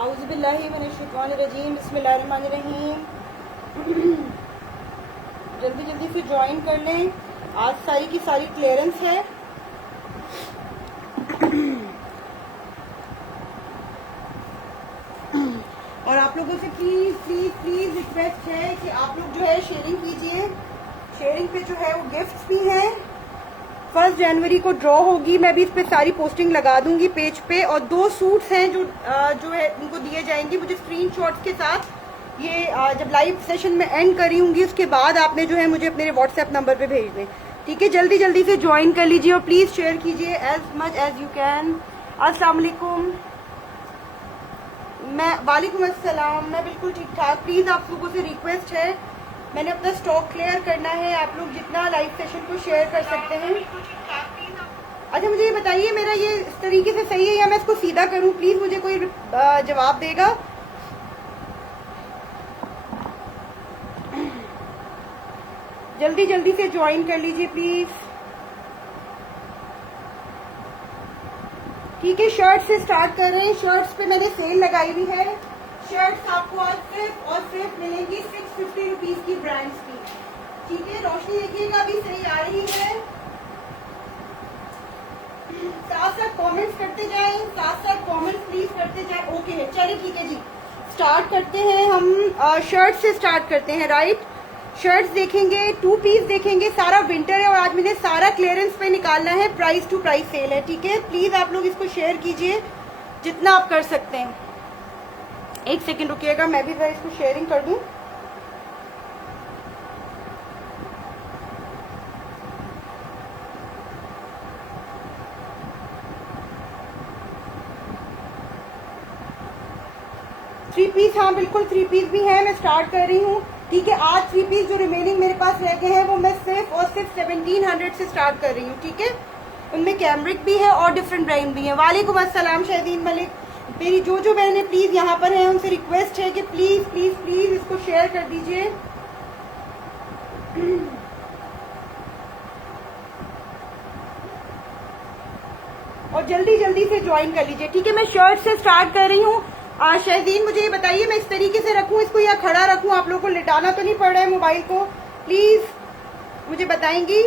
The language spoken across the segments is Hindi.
औज़ुबिल्लाहि मिनश्शैतानिर्रजीम, बिस्मिल्लाहिर्रहमानिर्रहीम। जल्दी जल्दी से ज्वाइन कर लें, आज सारी की सारी क्लियरेंस है। और आप लोगों से प्लीज प्लीज प्लीज रिक्वेस्ट है कि आप लोग जो है शेयरिंग कीजिए। शेयरिंग पे जो है वो गिफ्ट्स भी हैं। 1 जनवरी को ड्रॉ होगी, मैं भी इस पे सारी पोस्टिंग लगा दूंगी पेज पे। और 2 सूट्स हैं जो है उनको दिए जाएंगे मुझे स्क्रीनशॉट्स के साथ। ये जब लाइव सेशन में एंड करी होंगी उसके बाद आपने जो है मुझे अपने व्हाट्सएप नंबर पे भेज दें, ठीक है। जल्दी जल्दी से ज्वाइन कर लीजिए और प्लीज शेयर कीजिए as much as you can. अस्सलाम वालेकुम। वालेकुम अस्सलाम, मैं बिल्कुल ठीक ठाक। प्लीज आप लोगों से रिक्वेस्ट है, मैंने अपना स्टॉक क्लियर करना है। आप लोग जितना लाइव सेशन को शेयर कर सकते हैं। अच्छा मुझे ये बताइए, मेरा ये इस तरीके से सही है या मैं इसको सीधा करूं? प्लीज मुझे कोई जवाब देगा। जल्दी जल्दी से ज्वाइन कर लीजिए प्लीज, ठीक है। शर्ट से स्टार्ट कर रहे हैं। शर्ट्स पे मैंने सेल लगाई हुई है। शर्ट्स आपको आज सिर्फ और सिर्फ मिलेंगी 650 रुपीज की, ब्रांड्स की, ठीक है। रोशनी देखिएगा अभी सही आ रही है। साथ साथ कमेंट्स करते जाएं, साथ साथ कमेंट्स प्लीज करते जाएं। ओके है, चलिए ठीक है जी, स्टार्ट करते हैं हम। शर्ट से स्टार्ट करते हैं, राइट। शर्ट्स देखेंगे, 2 पीस देखेंगे। सारा विंटर है और आज मैंने सारा क्लियरेंस पे निकालना है। प्राइस टू प्राइस सेल है, ठीक है। प्लीज आप लोग इसको शेयर कीजिए जितना आप कर सकते हैं। एक सेकंड रुकिएगा, मैं भी जरा इसको शेयरिंग कर दूं। थ्री पीस, हाँ बिल्कुल 3 पीस भी है। मैं स्टार्ट कर रही हूँ, ठीक है। आज 3 पीस जो रिमेनिंग मेरे पास रह गए हैं वो मैं सिर्फ और सिर्फ 1700 से स्टार्ट कर रही हूँ, ठीक है। उनमें कैमरिक भी है और डिफरेंट ब्रांड भी है। वालेकुम अस्सलाम शहदीन मलिक। मेरी जो बहनें प्लीज यहाँ पर हैं उनसे रिक्वेस्ट है कि प्लीज प्लीज प्लीज इसको शेयर कर दीजिए। और जल्दी जल्दी से ज्वाइन कर लीजिए, ठीक है। मैं शर्ट से स्टार्ट कर रही हूँ। शहदीन मुझे ये बताइए, मैं इस तरीके से रखूं इसको या खड़ा रखूं? आप लोगों को लिटाना तो नहीं पड़ रहा है मोबाइल को? प्लीज मुझे बताएंगी।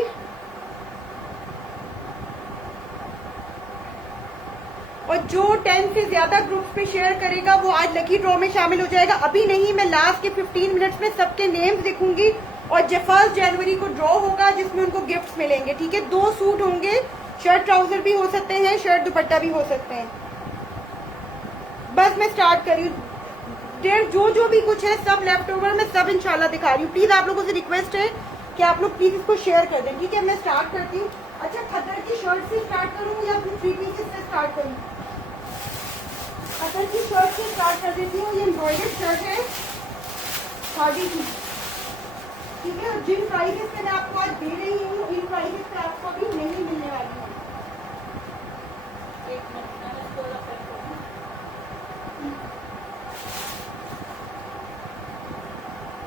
और जो 10 से ज्यादा ग्रुप्स पे शेयर करेगा वो आज लकी ड्रॉ में शामिल हो जाएगा। अभी नहीं, मैं लास्ट के 15 मिनट्स में सबके नेम्स लिखूंगी और 1 जनवरी को ड्रॉ होगा जिसमें उनको गिफ्ट्स मिलेंगे, ठीक है। 2 सूट होंगे, शर्ट ट्राउजर भी हो सकते हैं, शर्ट दुपट्टा भी हो सकते हैं। बस मैं स्टार्ट कर रही हूँ। जो भी कुछ है सब लेफ्ट ओवर में सब इंशाल्लाह दिखा रही हूँ। प्लीज आप लोगों से रिक्वेस्ट है कि आप लोग प्लीज इसको शेयर कर दें, ठीक है। मैं स्टार्ट करती हूँ। अच्छा, खद्दर की शर्ट से स्टार्ट करूँ या फिर 3 पीसेस से स्टार्ट करूँ? खद्दर की शर्ट से स्टार्ट कर देती हूँ। ये एम्ब्रॉयडर्ड शर्ट है खादी की, ठीक है। और जिन प्राइसेस पे मैं आपको आज दे रही हूँ इन प्राइसेस पे आपको अभी नहीं मिलने वाली है। एक मिनट,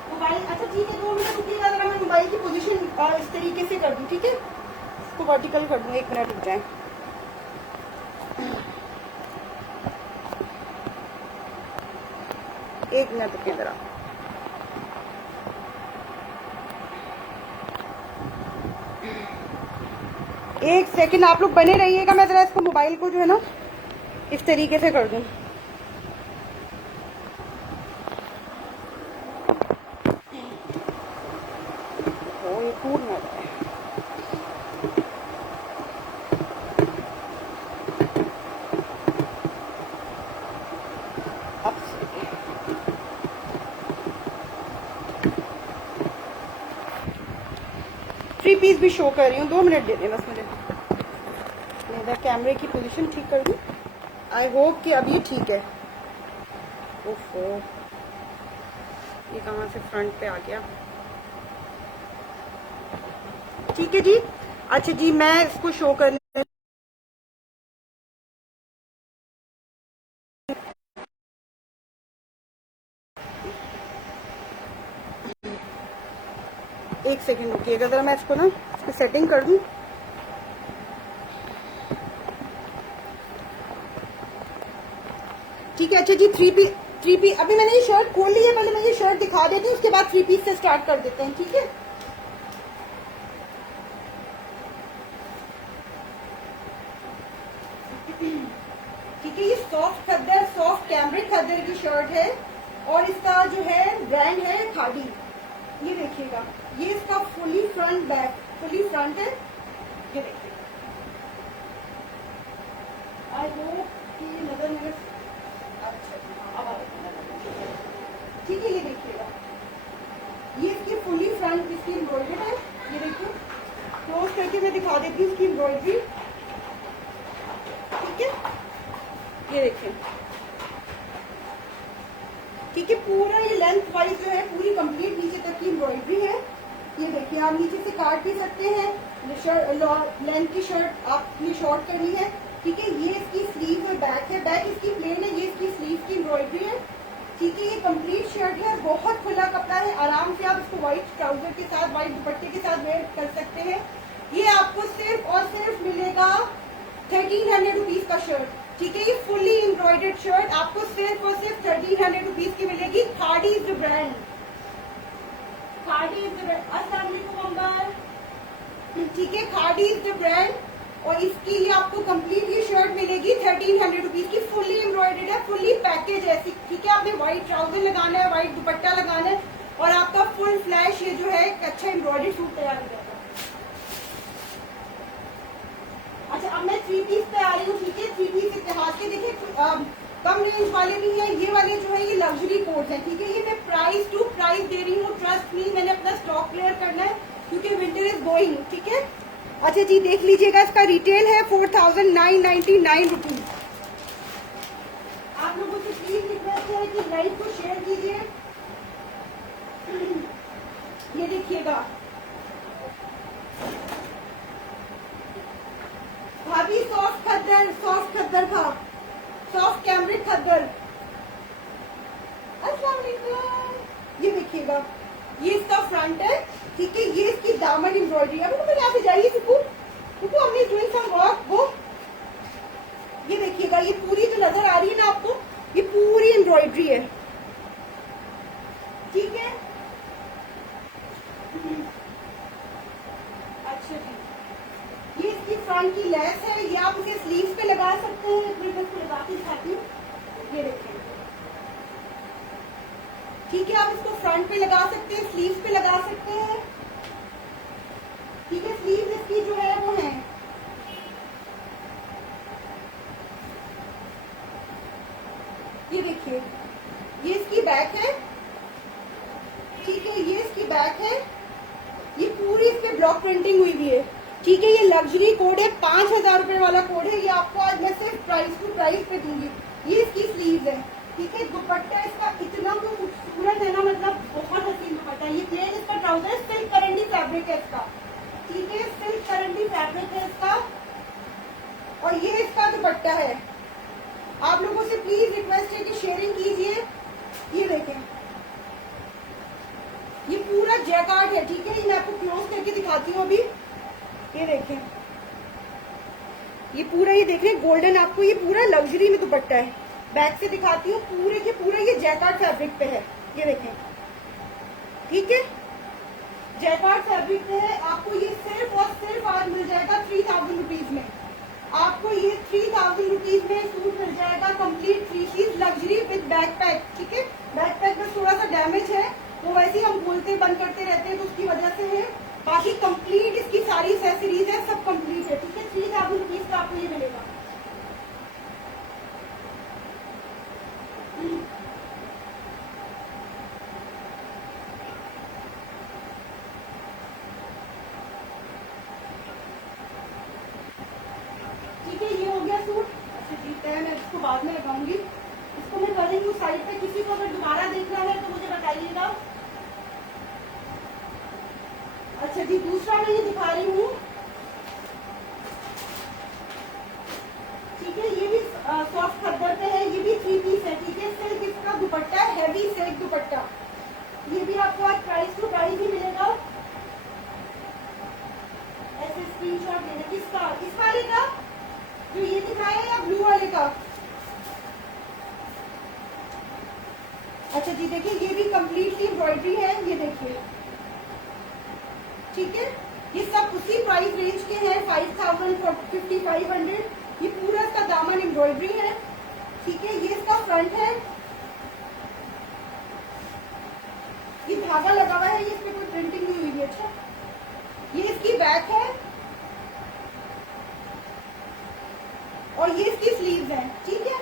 मोबाइल, अच्छा ठीक है 2 मिनट रुकिएगा जरा, मैं मोबाइल की पोजीशन इस तरीके से कर दूं, ठीक है। इसको वर्टिकल कर दूं, 1 मिनट रुक जाए। एक मिनट रुकिए जरा। एक सेकंड आप लोग बने रहिएगा, मैं जरा इसको मोबाइल को जो है ना इस तरीके से कर दूं। ये टूट ना जाए। अब 3 पीस भी शो कर रही हूँ, 2 मिनट दे दें बस मुझे। मैं इधर कैमरे की पोजीशन ठीक कर दूं। आई होप कि अब ये ठीक है। ओफो, ये कहाँ से फ्रंट पे आ गया? ठीक है जी। अच्छा जी, मैं इसको शो कर एक सेकंड रुकिएगा जरा, मैं इसको ना इसको सेटिंग कर दूं। ठीक है। अच्छा जी, थ्री पीस अभी मैंने ये शर्ट खोल ली है, पहले मैं ये शर्ट दिखा देती हूँ, उसके बाद थ्री पीस से स्टार्ट कर देते हैं, ठीक है। ठीक है, ये सॉफ्ट खद्दर, सॉफ्ट कैमरिक खद्दर की शर्ट है और इसका जो है ब्रांड है खादी। ये देखिएगा, ये इसका fully front back, fully front है, ये देखिए। आई होप कि नजर मेरे, अच्छा अब आ ठीक है। ये देखिएगा, ये इसकी फुली फ्रंट इसकी एम्ब्रॉयडरी है, ये देखिए। क्लोज करके मैं दिखा देती हूँ इसकी एम्ब्रॉयडरी, ठीक है। ये देखिए, ठीक है, पूरा ये लेंथ वाइज जो है पूरी कंप्लीट नीचे तक की एम्ब्रॉयडरी है। ये देखिए, आप नीचे से काट भी सकते हैं, लेंथ की शर्ट आपने शॉर्ट करनी है, ठीक है। ये इसकी स्लीव है, बैक है, बैक इसकी प्लेन है, ये इसकी स्लीव की एम्ब्रॉयडरी है, ठीक है। ये कंप्लीट शर्ट है, बहुत खुला कपड़ा है, आराम से आप इसको व्हाइट ट्राउजर के साथ, व्हाइट दुपट्टे के साथ वेयर कर सकते हैं। ये आपको सिर्फ और सिर्फ मिलेगा 1300 रुपीज का शर्ट, ठीक है। ये फुल्ली एम्ब्रॉयडर्ड शर्ट आपको सिर्फ और सिर्फ 1300 रुपीज की मिलेगी। खाड़ी इज द ब्रांड, खाड़ी इज द ब्रांड। अस्सलाम वालेकुम अंबर, ठीक है, खाड़ी इज द ब्रांड। और इसकी ये आपको कंप्लीट ये शर्ट मिलेगी 1300 रुपीज की, फुल्ली एम्ब्रॉयडर्ड है, फुल्ली पैकेज है, ठीक है। आपने व्हाइट ट्राउजर लगाना है, व्हाइट दुपट्टा लगाना है और आपका फुल फ्लैश ये जो है एक अच्छा एम्ब्रॉयडर्ड सूट तैयार हो जाएगा। अच्छा, अब मैं थ्री पीस पे आ रही हूँ, ठीक है। थ्री पीस इतिहास के देखिए, कम रेंज वाले भी हैं, ये वाले जो है ये लग्जरी कोट है, ठीक है। ये मैं प्राइस टू प्राइस दे रही हूँ, ट्रस्ट मी, मैंने अपना स्टॉक क्लियर करना है क्योंकि विंटर इज गोइंग, ठीक है। अच्छा जी, देख लीजिएगा, इसका रिटेल है 4999 रुपीज। आप लोगों से प्लीज रिक्वेस्ट है कि लाइव को शेयर कीजिए। ये देखिएगा भाभी, सॉफ्ट खद्दर था, सॉफ्ट कैमरिक खद्दर। अस्सलाम वालेकुम। ये देखिएगा, ये इसका फ्रंट है, ठीक है। ये इसकी दामन एम्ब्रॉयडरी है। तो यहाँ से जाइए सुकू हमने डूइंग सम वर्क वो। ये देखिएगा, ये पूरी जो नजर आ रही है ना आपको, ये पूरी एम्ब्रॉयडरी है, ठीक है। अच्छा जी, ये इसकी फ्रंट की लेस है, ये आप इसे स्लीव्स पे लगा सकते हैं। मैं इसको लगा के दिखाती हूँ, ये देखिए, ठीक है। आप इसको फ्रंट पे लगा सकते हैं, स्लीव्स पे लगा सकते हैं, ठीक है। स्लीव्स इसकी जो है वो है, ये देखिए, ये इसकी बैक है, ठीक है। ये इसकी बैक है, ये पूरी इस पे ब्लॉक प्रिंटिंग हुई हुई है, ठीक है। ये लग्जरी कोड है, 5000 रुपए वाला कोड है, ये आपको आज मैं सिर्फ प्राइस टू प्राइस पे दूंगी। ये इसकी स्लीव्स है, ठीक है। दुपट्टा इसका इतना तो खूबसूरत है ना, मतलब बहुत हसीन दुपट्टा है। ये प्लेन इसका ट्राउजर है, सिल्क करंडी फैब्रिक है इसका, ठीक है। सिल्क करंडी फैब्रिक है इसका और ये इसका दुपट्टा है। आप लोगों से प्लीज रिक्वेस्ट है कि शेयरिंग कीजिए। ये देखें, ये पूरा जैकार्ड है, ठीक है। ये मैं आपको क्लोज करके दिखाती हूँ अभी, ये देखें, ये पूरा, ये देख रहे हैं गोल्डन, आपको ये पूरा लग्जरी में दुपट्टा है। बैक से दिखाती हूँ, पूरे के पूरे ये जैकार्ड फैब्रिक पे है, ये देखें, ठीक है। जैकार्ड फैब्रिक पे है, आपको ये सिर्फ और सिर्फ आज मिल जाएगा 3000 रुपीज में। आपको ये 3000 रुपीज में सूट मिल जाएगा, complete three piece luxury with backpack, ठीक है। बैकपैक में थोड़ा सा डैमेज है, वो वैसे ही हम खोलते बंद करते रहते हैं तो उसकी वजह से है, बाकी कंप्लीट इसकी सारी एक्सेसरीज है, सब कंप्लीट है, ठीक है। 3000 रुपीज का आपको ये मिलेगा। ठीक है, ये हो गया सूट। अच्छा ठीक है, मैं इसको बाद में लगाऊंगी, इसको मैं कर रही हूँ साइड पे। किसी को अगर दोबारा देखना है तो मुझे बताइएगा। अच्छा जी, दूसरा मैं ये दिखा रही हूँ, ठीक है। ये भी सॉफ्ट खद्दर पे है, ये भी थ्री पीस है, ठीक है। सिल्क इसका दुपट्टा है, हैवी सिल्क दुपट्टा। ये भी आपको आज प्राइस टू प्राइस ही मिलेगा। ऐसे स्क्रीनशॉट लेना, किसका, इस वाले का जो ये दिखाया या ब्लू वाले का? अच्छा जी देखिए, ये भी कंप्लीटली एम्ब्रॉयडरी है, ये देखिए, ठीक है। ये सब उसी प्राइस रेंज के हैं, 5000 5500। ये पूरा इसका दामन एम्ब्रॉयडरी है, ठीक है। ये इसका फ्रंट है, ये धागा लगा हुआ है, ये इसमें कोई प्रिंटिंग नहीं हुई है। अच्छा, ये इसकी बैक है और ये इसकी स्लीव्स हैं, ठीक है।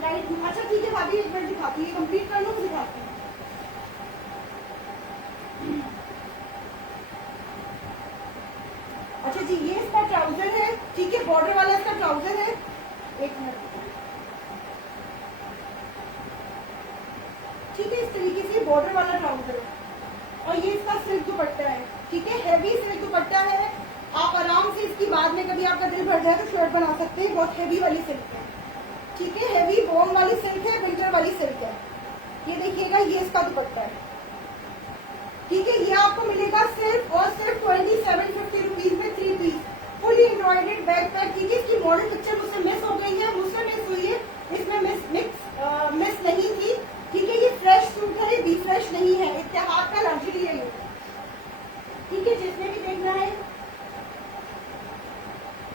लाइट, अच्छा ठीक है भाभी, एक मिनट दिखाती है, कंप्लीट कर लो तो दिखाती हूँ। अच्छा जी, ये इसका ट्राउजर है, ठीक है, बॉर्डर वाला इसका ट्राउजर है। एक मिनट, ठीक है, इस तरीके से बॉर्डर वाला ट्राउजर है और ये इसका सिल्क दुपट्टा है, ठीक है। हैवी सिल्क दुपट्टा है, आप आराम से इसकी बाद में कभी आपका दिल भर जाए तो शर्ट बना सकते हैं। बहुत हैवी वाली सिल्क है, ठीक है, हैवी वॉर्म वाली सिल्क है, विंटर वाली सिल्क है। ये देखिएगा, ये इसका दुपट्टा है, ठीक है। ये आपको मिलेगा सिर्फ और सिर्फ 2750 रुपीज में 3 piece fully embroidered backpack, ठीक है। इसकी मॉडल पिक्चर मुझसे मिस हो गई है, मुझसे मिस हुई है, इसमें मिस नहीं थी, ठीक है। ये फ्रेश सूट है, ये बी फ्रेश नहीं है, इत्तेहाद का लग्जरी है ये, ठीक है। जिसने भी देखना है,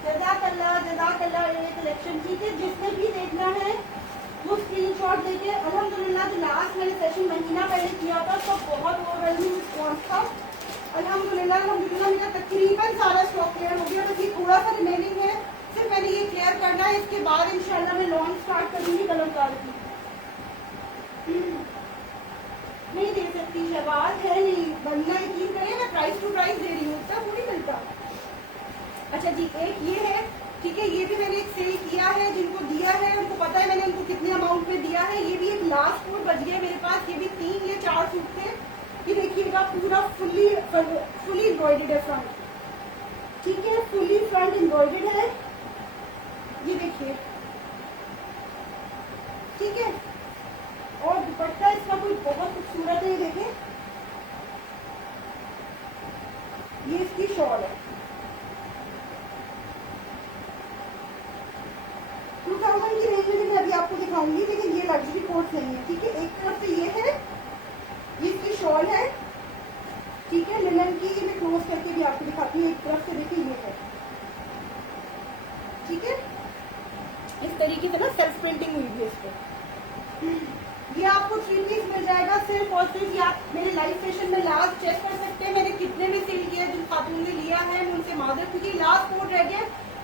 जज़ाकल्लाह ये कलेक्शन, ठीक है। जिसने भी देखना है वो स्क्रीनशॉट लेके, अल्हम्दुलिल्लाह जो लास्ट मैंने सेशन महीना पहले किया था तो बहुत ओवरवेलमिंग रिस्पॉन्स था। अल्हम्दुलिल्लाह मेरा तकरीबन सारा स्टॉक क्लियर हो गया, बस ये थोड़ा सा रिमेनिंग है, सिर्फ मैंने ये क्लियर करना है। इसके बाद इंशाल्लाह मैं लॉन्च स्टार्ट करूंगी कलमकार की। नहीं दे सकती, शहबाज है नहीं, बनना यकीन करें, मैं प्राइस टू प्राइस दे रही हूँ, इतना थोड़ी मिलता। अच्छा जी, एक ये है, ठीक है, ये भी मैंने एक सेल किया है, जिनको दिया है उनको पता है मैंने इनको कितने अमाउंट में दिया है। ये भी एक लास्ट सूट बच गया मेरे पास, ये भी 3 या 4 सूट थे। ये देखिएगा, पूरा फुली एम्ब्रॉयडर्ड है फ्रंट, ठीक है, फुली फ्रंट एम्ब्रॉयडर्ड है, ये देखिए, ठीक है। और दुपट्टा इसका कोई बहुत खूबसूरत है, देखें, ये इसकी शॉल है, 2000 की रेंज में मैं अभी आपको दिखाऊंगी, लेकिन ये लग्जरी कोट नहीं है, ठीक है। एक तरफ से ये है, ये इसकी शॉल है, ठीक है, लिनन की। मैं क्लोज करके भी आपको दिखाती हूँ, एक तरफ से देखिए ये है, ठीक है। इस तरीके से ना सेल्फ प्रिंटिंग हुई है इस पर। ये आपको 3 पीस मिल जाएगा सिर्फ और सिर्फ। ये आप मेरे लाइव सेशन में लास्ट चेक कर सकते हैं, मैंने कितने में सेल किया है, जिन खातून ने लिया है मैं उनसे माजर, क्योंकि लास्ट कोड रह गया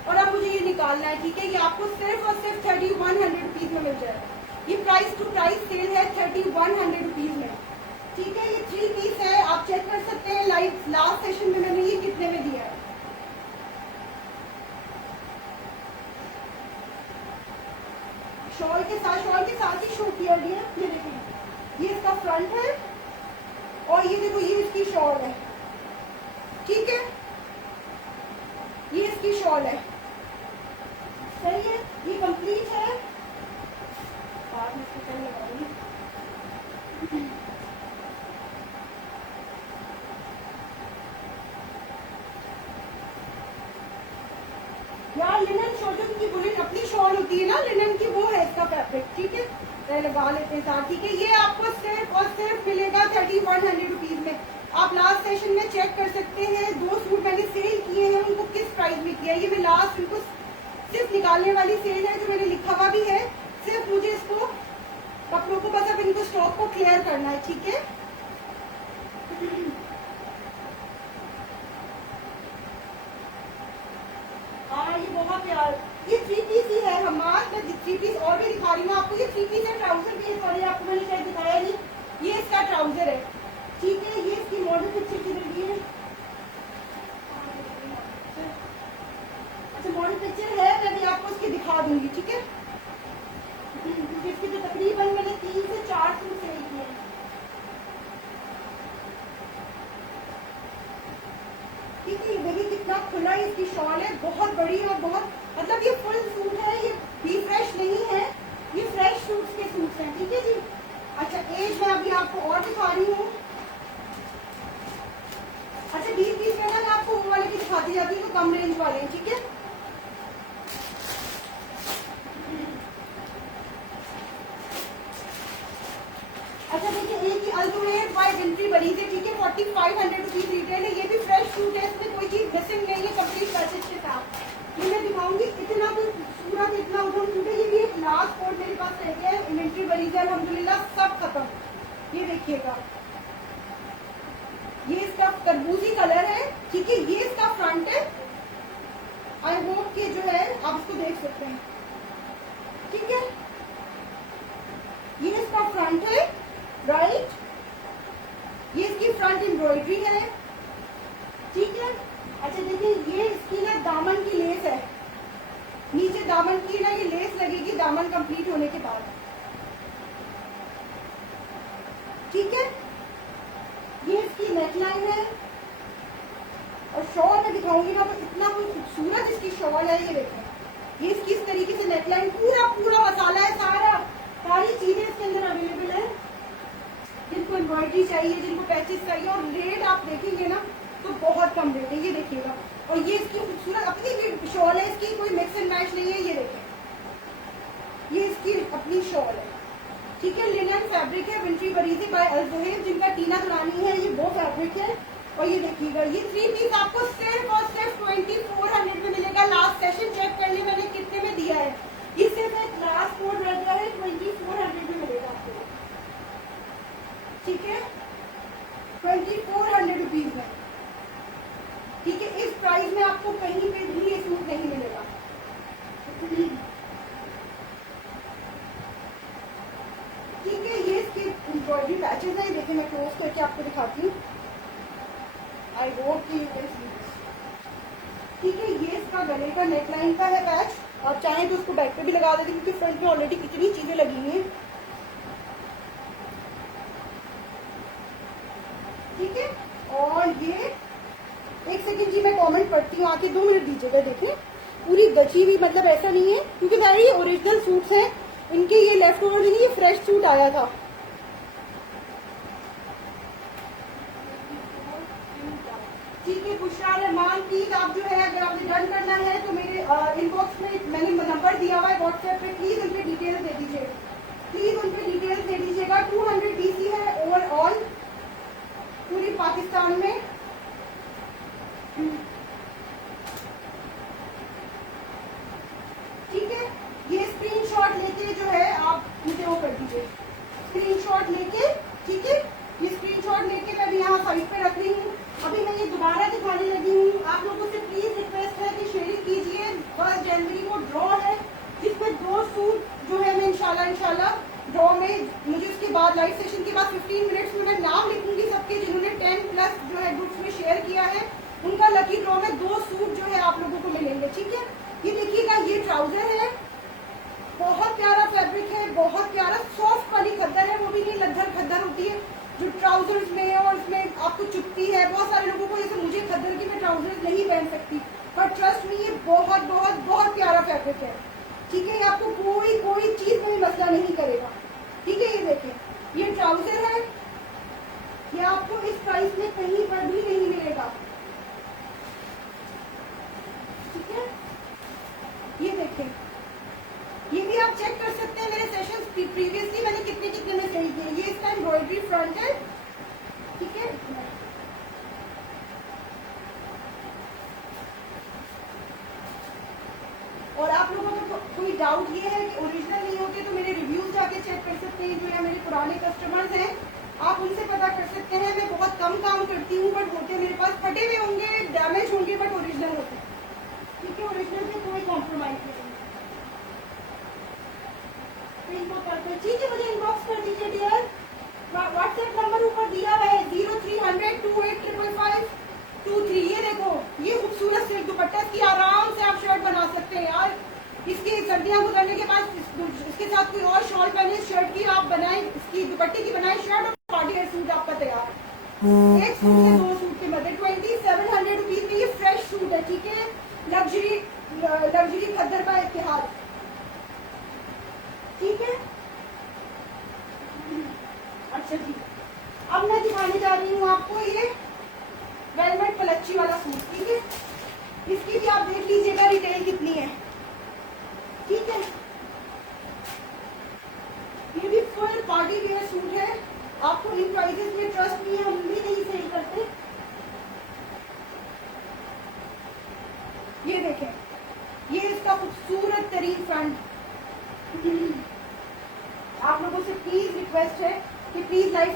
और अब मुझे ये निकालना है, ठीक है। ये आपको सिर्फ और सिर्फ 3100 रुपीज में मिल जाएगा। ये प्राइस टू प्राइस सेल है 3100 रुपीज में, ठीक है। ये 3 पीस है, आप चेक कर सकते हैं लाइव लास्ट सेशन में मैंने ये कितने में दिया है। शॉल के साथ ही शो किया गया, ये देखिए, ये इसका फ्रंट है और ये देखो, ये इसकी शॉल है, ठीक है, ये इसकी शॉल है, सही है। ये कंप्लीट है, बाद में इसको पहले लगा दूंगी। यार लिनन शोजन की बुलिन अपनी शॉल होती है ना लिनन की, वो है इसका फैब्रिक, ठीक है, पहले लगा लेते हैं साथ, ठीक है। ये आपको सिर्फ और सिर्फ मिलेगा 3100 रुपीज में। आप लास्ट सेशन में चेक कर सकते हैं, 2 सूट मैंने सेल किए हैं, उनको किस प्राइस में किया। ये मैं लास्ट उनको सिर्फ निकालने वाली सेल है, जो मैंने लिखा हुआ भी है, सिर्फ मुझे इसको कपड़ों को बस अब इनको स्टॉक को क्लियर करना है, ठीक है। हाँ, ये बहुत प्यार, ये 3 पीस ही है हमारे, मैं 3 पीस और भी दिखा रही हूँ आपको। ये 3 पीस है, ट्राउजर भी है, सॉरी आपको मैंने शायद दिखाया नहीं, ये इसका ट्राउजर है, ठीक है। ये इसकी मॉडल पिक्चर की लगी है, अच्छा मॉडल पिक्चर है, मैं भी आपको उसकी दिखा दूंगी, ठीक है। इसके तो तकरीबन मैंने 3 से 4 सूट सेल किए हैं, ठीक है। ये देखिए कितना खुला इसकी शॉल है, बहुत बड़ी और बहुत, मतलब ये फुल सूट है, ये भी फ्रेश नहीं है, ये फ्रेश सूट्स के सूट्स हैं, ठीक है जी। अच्छा, एक मैं अभी आपको और दिखा रही हूँ। अच्छा, 20 पीस में ना मैं आपको वो वाले भी दिखाती जाती हूँ, तो कम रेंज वाले हैं, ठीक है। कलेक्शन लेंगे कंप्लीट पैसेज के साथ। ये मैं दिखाऊंगी, इतना तो खूबसूरत, इतना उधम सूट है। ये भी एक लास्ट कोड मेरे पास रह गया है, इन्वेंट्री बड़ी है अल्हम्दुलिल्लाह, सब खत्म। ये देखिएगा, ये इसका तरबूजी कलर है, ठीक है। ये इसका फ्रंट है। आई होप कि जो है आप इसको देख सकते हैं, ठीक है। ये इसका फ्रंट है, राइट। ये इसकी फ्रंट एम्ब्रॉयडरी है, ठीक है। अच्छा देखिए, ये इसकी ना दामन की लेस है, नीचे दामन की ना ये लेस लगेगी दामन कंप्लीट होने के बाद, ठीक है। ये इसकी नेकलाइन है और शॉल में दिखाऊंगी ना तो इतना कोई खूबसूरत इसकी शॉल है। ये देखें, ये इसकी इस तरीके से नेकलाइन, पूरा पूरा मसाला है, सारी चीजें इसके अंदर अवेलेबल है। जिनको एम्ब्रॉयडरी चाहिए, जिनको पैचेस चाहिए, और रेट आप देखेंगे ना तो बहुत कम रेट है। ये देखिएगा, और ये इसकी खूबसूरत अपनी शॉल है, इसकी कोई मिक्स एंड मैच नहीं है। ये देखें, ये इसकी अपनी शॉल है, ठीक है। लिनन फैब्रिक है, विंट्री बरीजी बाय अल ज़ुहैब, जिनका टीना दुरानी है, ये वो फैब्रिक है। और ये देखिएगा, ये 3 पीस आपको सिर्फ और सिर्फ 2400 में मिलेगा। लास्ट सेशन चेक कर लिया मैंने कितने में दिया है, ये सिर्फ एक लास्ट कोड रह गया है, 2400 में मिलेगा आपको, ठीक है। 2400 रुपीज में, ठीक है। इस प्राइस में आपको कहीं पे भी ये सूट नहीं मिलेगा, ठीक है। ये इसके एम्ब्रॉयडरी पैचेस हैं, देखिए मैं क्लोज करके आपको दिखाती हूँ। आई होप कि यू कैन सी दिस, ठीक है। ये इसका गले का नेकलाइन का है पैच, आप चाहें तो उसको बैक पे भी लगा देते, क्योंकि फ्रंट में ऑलरेडी कितनी चीजें लगी हुई हैं, ठीक है। और ये एक सेकंड जी, मैं कमेंट पढ़ती हूँ, आके 2 मिनट दीजिएगा। देखें, पूरी बची हुई, मतलब ऐसा नहीं है, क्योंकि वेरी ओरिजिनल सूट्स हैं इनके, ये लेफ्ट ओवर नहीं, ये फ्रेश सूट आया था। ठीक है, बुशरा रहमान, प्लीज आप जो है अगर आपने डन करना है तो मेरे इनबॉक्स में मैंने नंबर दिया हुआ है व्हाट्सएप पे, प्लीज उनके डिटेल्स दे दीजिए, प्लीज उनके डिटेल्स दे दीजिएगा। 200 DC है ओवरऑल पूरी पाकिस्तान में, ठीक है। ये स्क्रीनशॉट लेके जो है आप मुझे वो कर दीजिए, स्क्रीनशॉट लेके, ठीक है। ये स्क्रीनशॉट लेके मैं भी यहाँ साइड पे रख रही हूँ। अभी मैं ये दोबारा दिखाने लगी हूँ। आप लोगों से प्लीज रिक्वेस्ट है कि शेयरिंग कीजिए। 1 जनवरी को ड्रॉ है, जिसमें 2 सूट जो है मैं इंशाल्लाह ड्रॉ में, मुझे उसके बाद लाइव सेशन के बाद 15 मिनट्स में मैं नाम लिखूंगी सबके जिन्होंने 10+ जो है ग्रुप्स में शेयर किया है, उनका लकी ड्रॉ में 2 सूट जो है आप लोगों को मिलेंगे, ठीक है। ये देखिएगा, ये ट्राउजर है, बहुत प्यारा फैब्रिक है, बहुत प्यारा सॉफ्ट वाली खद्दर है, वो भी नहीं लद्दर खद्दर होती है जो ट्राउजर्स में है और इसमें आपको चुभती है। बहुत सारे लोगों को, जैसे मुझे खद्दर की, मैं ट्राउजर्स नहीं पहन सकती, पर ट्रस्ट में ये बहुत बहुत बहुत प्यारा फैब्रिक है, ठीक है। ये आपको कोई चीज में भी मसला नहीं करेगा, ठीक है। ये देखें, ये ट्राउजर है, ये आपको इस प्राइस में कहीं पर भी नहीं मिलेगा, ठीक है। ये देखें, ये भी आप चेक कर सकते हैं मेरे सेशंस प्रीवियसली मैंने कितने में सेल किए। ये इसका एम्ब्रॉयडरी फ्रंट है, ठीक है। और आप लोगों को कोई डाउट ये है कि ओरिजिनल नहीं होते तो मेरे रिव्यूज जाके चेक कर सकते हैं, जो है मेरे पुराने कस्टमर्स हैं, आप उनसे पता कर सकते हैं। मैं बहुत कम काम करती हूँ, बट होते मेरे पास, फटे हुए होंगे, डैमेज होंगे, बट ओरिजिनल होते हैं, ठीक है। ओरिजिनल से कोई कॉम्प्रोमाइज नहीं, ठीक है। मुझे इनबॉक्स कर दीजिए डियर, व्हाट्सएप नंबर ऊपर दिया हुआ है 0300 285523। ये देखो, ये खूबसूरत सिल्क दुपट्टा, इसकी आराम से आप शर्ट बना सकते हैं यार। इसकी सर्दियां गुजरने के बाद इसके साथ कोई और शॉल पहने, शर्ट की आप बनाए, इसकी दुपट्टे की बनाए शर्ट, और पार्टी वेयर सूट आपका तैयार। एक सूट से 2 सूट के मतलब 2700 रुपीज में ये फ्रेश सूट है, ठीक है। लग्जरी खद्दर का इतिहास, ठीक है। अच्छा जी, अब मैं दिखाने जा रही हूँ आपको ये वेलवेट पलच्ची वाला सूट, ठीक है। इसकी भी आप देख लीजिएगा रिटेल कितनी है, ठीक है। ये भी फुल पार्टी वेयर सूट है, आपको इन प्राइसेस में ट्रस्ट नहीं है, हम भी नहीं सेल करते, ये देखें, ये इसका खूबसूरत तरीन फ्रंट। आप लोगों से प्लीज रिक्वेस्ट है कि प्लीज लाइव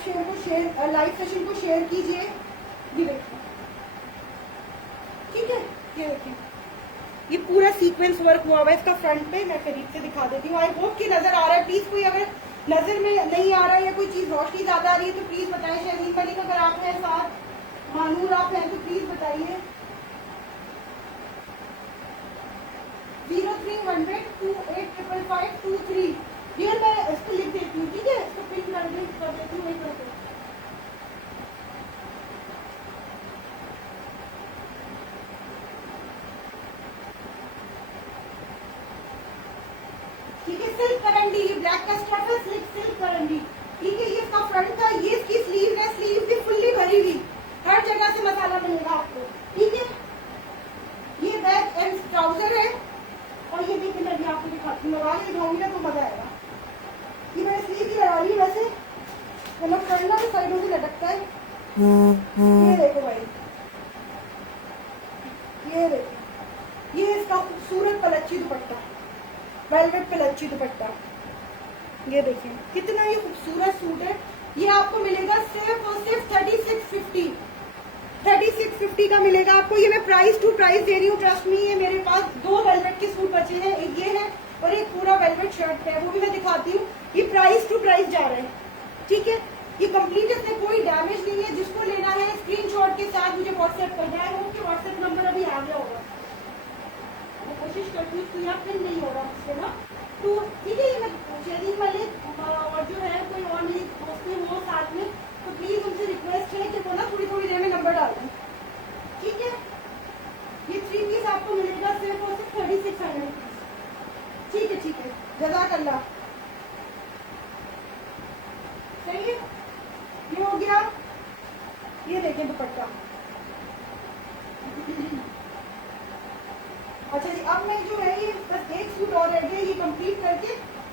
सेशन को शेयर कीजिए। ये देखिए, ठीक है, ये देखिए, ये पूरा सीक्वेंस वर्क हुआ हुआ है इसका फ्रंट पे। मैं करीब से दिखा देती हूँ। आई होप कि नजर आ रहा है। प्लीज कोई अगर नजर में नहीं आ रहा है या कोई चीज रोशनी ज्यादा आ रही है तो प्लीज बताएं। शहरीन मलिक अगर आप हैं साथ, मानूर आप हैं तो प्लीज बताइए। 0300285523। डियर मैं इसको लिख देती हूँ, ठीक है, इसको पिन कर देती हूँ, वही करके। ठीक है, सिल्क करंडी, ये ब्लैक का स्टफ है, सिल्क करंडी। ठीक है, ये इसका फ्रंट था, ये इसकी स्लीव है, स्लीव भी फुल्ली भरी हुई, हर जगह से मसाला मिलेगा आपको। ठीक है, ये बैक एंड ट्राउजर है और ये देखिए मैं भी आपको दिखाती हूँ, लगा के दिखाऊंगी ना तो मजा आएगा। ये मैंने स्लीव की लगा ली वैसे, मतलब करना तो साइडों से लटकता है। ये देखो भाई, ये देखो, ये इसका खूबसूरत पलच्ची दुपट्टा, वेलवेट पलच्ची दुपट्टा। ये देखिए कितना ये खूबसूरत सूट है। ये आपको मिलेगा सिर्फ और सिर्फ 3650 का मिलेगा आपको। ये मैं प्राइस टू प्राइस दे रही हूँ, ट्रस्ट मी। ये मेरे पास 2 वेलवेट के सूट बचे हैं, एक ये है और एक पूरा वेलवेट शर्ट है, वो भी मैं दिखाती हूँ। ये प्राइस टू प्राइस जा रहा है, ठीक है। ये कंप्लीट, इसमें कोई डैमेज नहीं है। जिसको लेना है स्क्रीनशॉट के साथ मुझे व्हाट्सएप करना है। वो व्हाट्सएप नंबर अभी आ गया होगा, मैं कोशिश करती हूँ, यहाँ पिन नहीं होगा मुझसे ना, तो ठीक है। ये मैं शहरीन वाले और जो है कोई और मेरी दोस्तें हो साथ में, तो प्लीज उनसे रिक्वेस्ट है कि वो ना थोड़ी थोड़ी देर में नंबर डाल दें, ठीक है। ये 3 पीस आपको मिलेगा सिर्फ और सिर्फ 3600 रुपीज, ठीक है, ठीक है। जज़ाकल्लाह, सही है। ये हो गया, ये देखें दुपट्टा। अच्छा जी, अब मैं जो है ये बस एक सूट और रह गया, ये कंप्लीट करके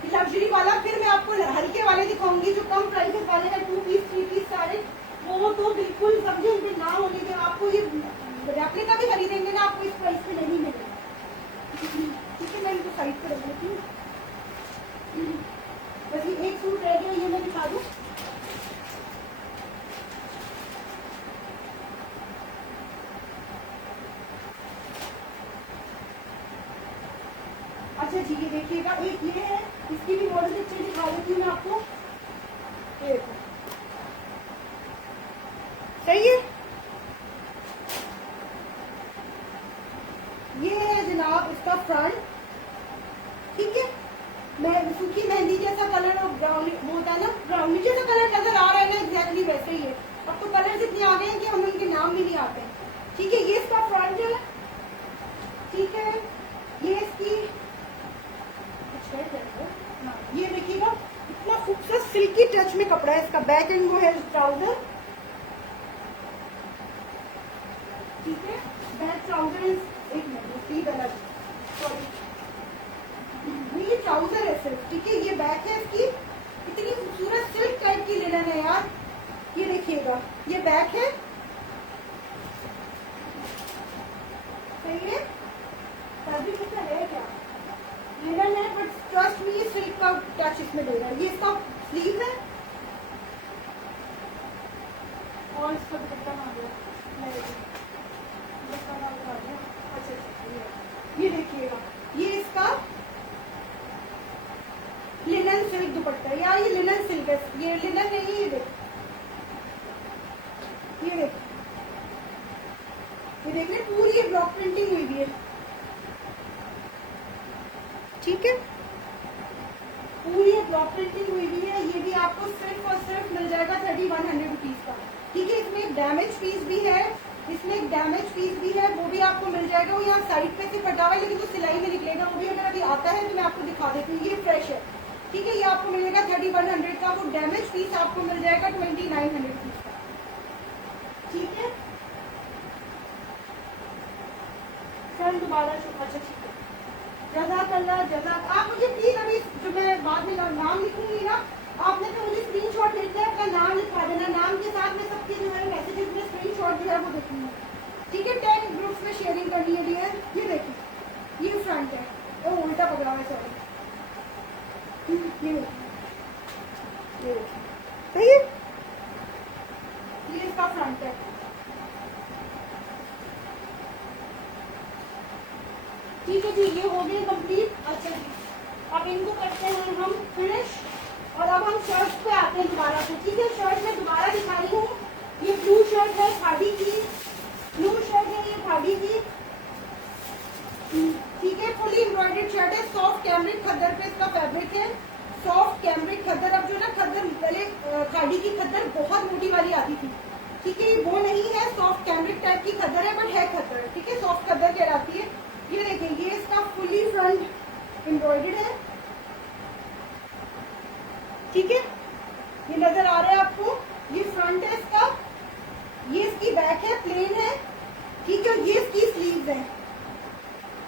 लग्जरी वाला फिर मैं आपको हल्के वाले दिखाऊंगी, जो कम प्राइसेस वाले हैं, 2 पीस 3 पीस सारे, वो तो बिल्कुल समझे इनके ना होने के आपको ये रेप्लिका भी खरीदेंगे ना, आपको इस प्राइस पे नहीं मिलेगा, ठीक है। मैं इनको साइड पे रख देती हूँ। बस ये एक सूट रह गया, ये मैं दिखा दूँ। अच्छा जी, ये देखिएगा, एक ये है, इसकी भी मॉडल पिक्चर दिखा देती हूँ मैं आपको। ये देखो, सही है। ये है जनाब इसका फ्रंट, ठीक है। मैं सूखी मेहंदी जैसा कलर और ब्राउन होता है ना, ब्राउनी जैसा कलर नजर आ रहा है ना, एग्जैक्टली वैसे ही है। अब तो कलर इतने आ गए हैं कि हमें इनके नाम भी नहीं आते, ठीक है। ये इसका फ्रंट है, ठीक है। ये इसकी हाँ, ये देखिएगा इतना खूबसूरत सिल्की टच में कपड़ा है इसका। बैक एंड वो है ट्राउजर, ठीक है। बैक ट्राउजर, एक मिनट अलग, सॉरी, ये ट्राउजर है सिर्फ, ठीक है। ये बैक है इसकी, इतनी खूबसूरत सिल्क टाइप की लिनन है यार। ये देखिएगा, ये बैक है, सही है। फैब्रिक इसका है क्या, लिनन है, बट ट्रस्ट मी सिल्क का टच इसमें दे रहा है। ये इसका स्लीव है और इसका दुपट्टा आ गया, अच्छा, ये देखिएगा, ये इसका लिनन सिल्क दुपट्टा है यार। ये लिनन सिल्क है, ये लिनन नहीं, ये देख, ये देख, ये देख रहे, पूरी ये ब्लॉक प्रिंटिंग हुई भी है, ठीक है। पूरी ब्लॉक प्रिंटिंग हुई भी है। ये भी आपको सिर्फ और सिर्फ मिल जाएगा 3100 रुपीज का, ठीक है। इसमें एक डैमेज पीस भी है, इसमें एक डैमेज पीस भी है, वो भी आपको मिल जाएगा। वो यहाँ साइड पे से कटा हुआ है, लेकिन तो सिलाई में निकलेगा, वो भी अगर अभी आता है तो मैं आपको दिखा देती हूँ। ये फ्रेश है, ठीक है। ये आपको मिलेगा 3100 का। वो डैमेज पीस आपको मिल जाएगा 2900 रुपीज का, ठीक है। चल दोबारा, अच्छा ठीक है, जज़ाकल्लाह, आप मुझे प्लीज अभी जो मैं बाद में नाम लिखूंगी ना, आपने तो मुझे स्क्रीनशॉट लेकर अपना नाम लिखवा देना। नाम के साथ में सबके जो है मैसेजेस में स्क्रीनशॉट जो है वो देखूंगी, ठीक है। 10 ग्रुप्स में शेयरिंग करनी है, ये देखिए, पड़ा हुआ है, सॉरी। ये सही है, ये इसका फ्रंट है। ठीक है जी, ये हो गई कंप्लीट। अच्छा जी, अब इनको करते हैं हम फिनिश, और अब हम शर्ट पे आते हैं दोबारा से। ठीक है, शर्ट में दोबारा दिखा रही हूँ। ये ब्लू शर्ट है खादी की, ब्लू शर्ट है ये खादी की। ठीक है, फुली एम्ब्रॉयडर्ड शर्ट है, सॉफ्ट कैमरिक खद्दर पे इसका फैब्रिक है, सॉफ्ट कैमरिक खद्दर। अब जो ना खद्दर पहले खादी की खद्दर बहुत मोटी वाली आती थी, ठीक है, ये वो नहीं है, सॉफ्ट कैमरिक टाइप की खद्दर है, बट है खद्दर, ठीक है, सॉफ्ट खद्दर कहलाती है। ये देखिए, ये इसका फुली फ्रंट एम्ब्रॉयडर्ड है, ठीक है, ये नजर आ रहा है आपको, ये फ्रंट है इसका, ये इसकी बैक है, प्लेन है, ठीक है, ये इसकी स्लीव है,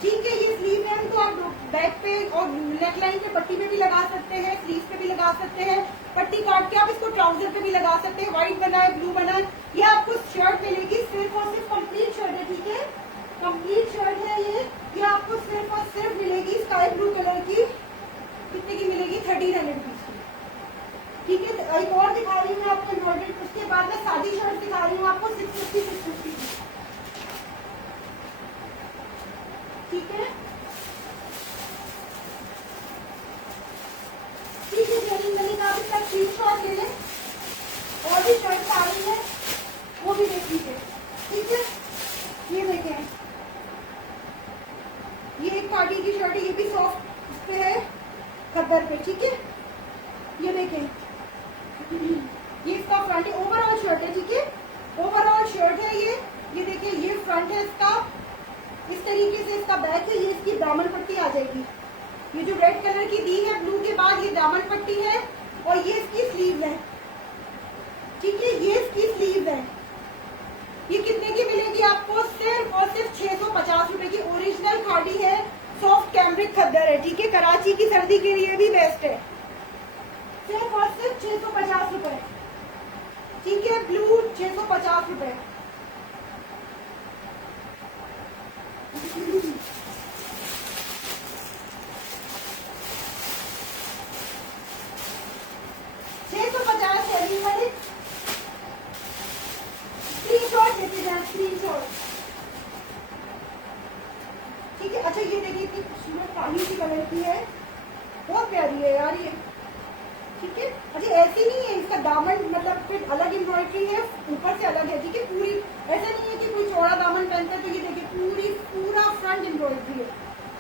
ठीक है, ये स्लीव है, तो आप बैक पे और नेक लाइन पे पट्टी पे भी लगा सकते हैं, स्लीव पे भी लगा सकते हैं, पट्टी काट के आप इसको ट्राउजर पे भी लगा सकते हैं, व्हाइट बना है, ब्लू बना है। ये आपको शर्ट मिलेगी सिर्फ और सिर्फ, कंप्लीट शर्ट है, ठीक है, कंप्लीट शर्ट है ये आपको सिर्फ और सिर्फ मिलेगी स्काई ब्लू कलर की। कितने की मिलेगी? 1300 रुपीज की, ठीक है। एक और दिखा रही हूँ मैं आपको एम्ब्रॉयडरी, उसके बाद में सादी शर्ट दिखा रही हूँ आपको 650 की, ठीक है, ठीक है। जैनी मैंने कहा इसका स्क्रीनशॉट ले लें, और भी शर्ट आ रही है वो भी देख लीजिए, ठीक है। ये देखें, ये एक पार्टी की शर्ट है, ये भी सॉफ्ट पे है खद्दर पे, ठीक है। ये देखें, ये इसका फ्रंट है, ओवरऑल शर्ट है, ठीक है, ओवरऑल शर्ट है ये देखिए, ये फ्रंट है इसका, इस तरीके से इसका बैक है, ये इसकी दामन पट्टी आ जाएगी, ये जो रेड कलर की दी है ब्लू के बाद, ये दामन पट्टी है, और ये इसकी स्लीव है, ठीक है, ये इसकी स्लीव है। ये कितने की मिलेगी आपको? सिर्फ और सिर्फ 650 रुपए की, ओरिजिनल खादी है, सॉफ्ट कैमरिक खद्दर है, ठीक है, कराची की सर्दी के लिए भी बेस्ट है, सिर्फ और सिर्फ 650 रुपए, ठीक है, ब्लू 650 रुपए। स्क्रीनशॉट, ठीक है। अच्छा, ये देखिए इतनी खूबसूरत काली सी कलर की है, बहुत प्यारी है यार ये, ठीक है। अच्छा, ऐसी नहीं है, इसका दामन मतलब फिर अलग एम्ब्रॉयडरी है, ऊपर से अलग है, ठीक है, पूरी ऐसा नहीं है कि कोई चौड़ा दामन पहनता है, तो ये देखिए पूरा फ्रंट एम्ब्रॉयडरी है,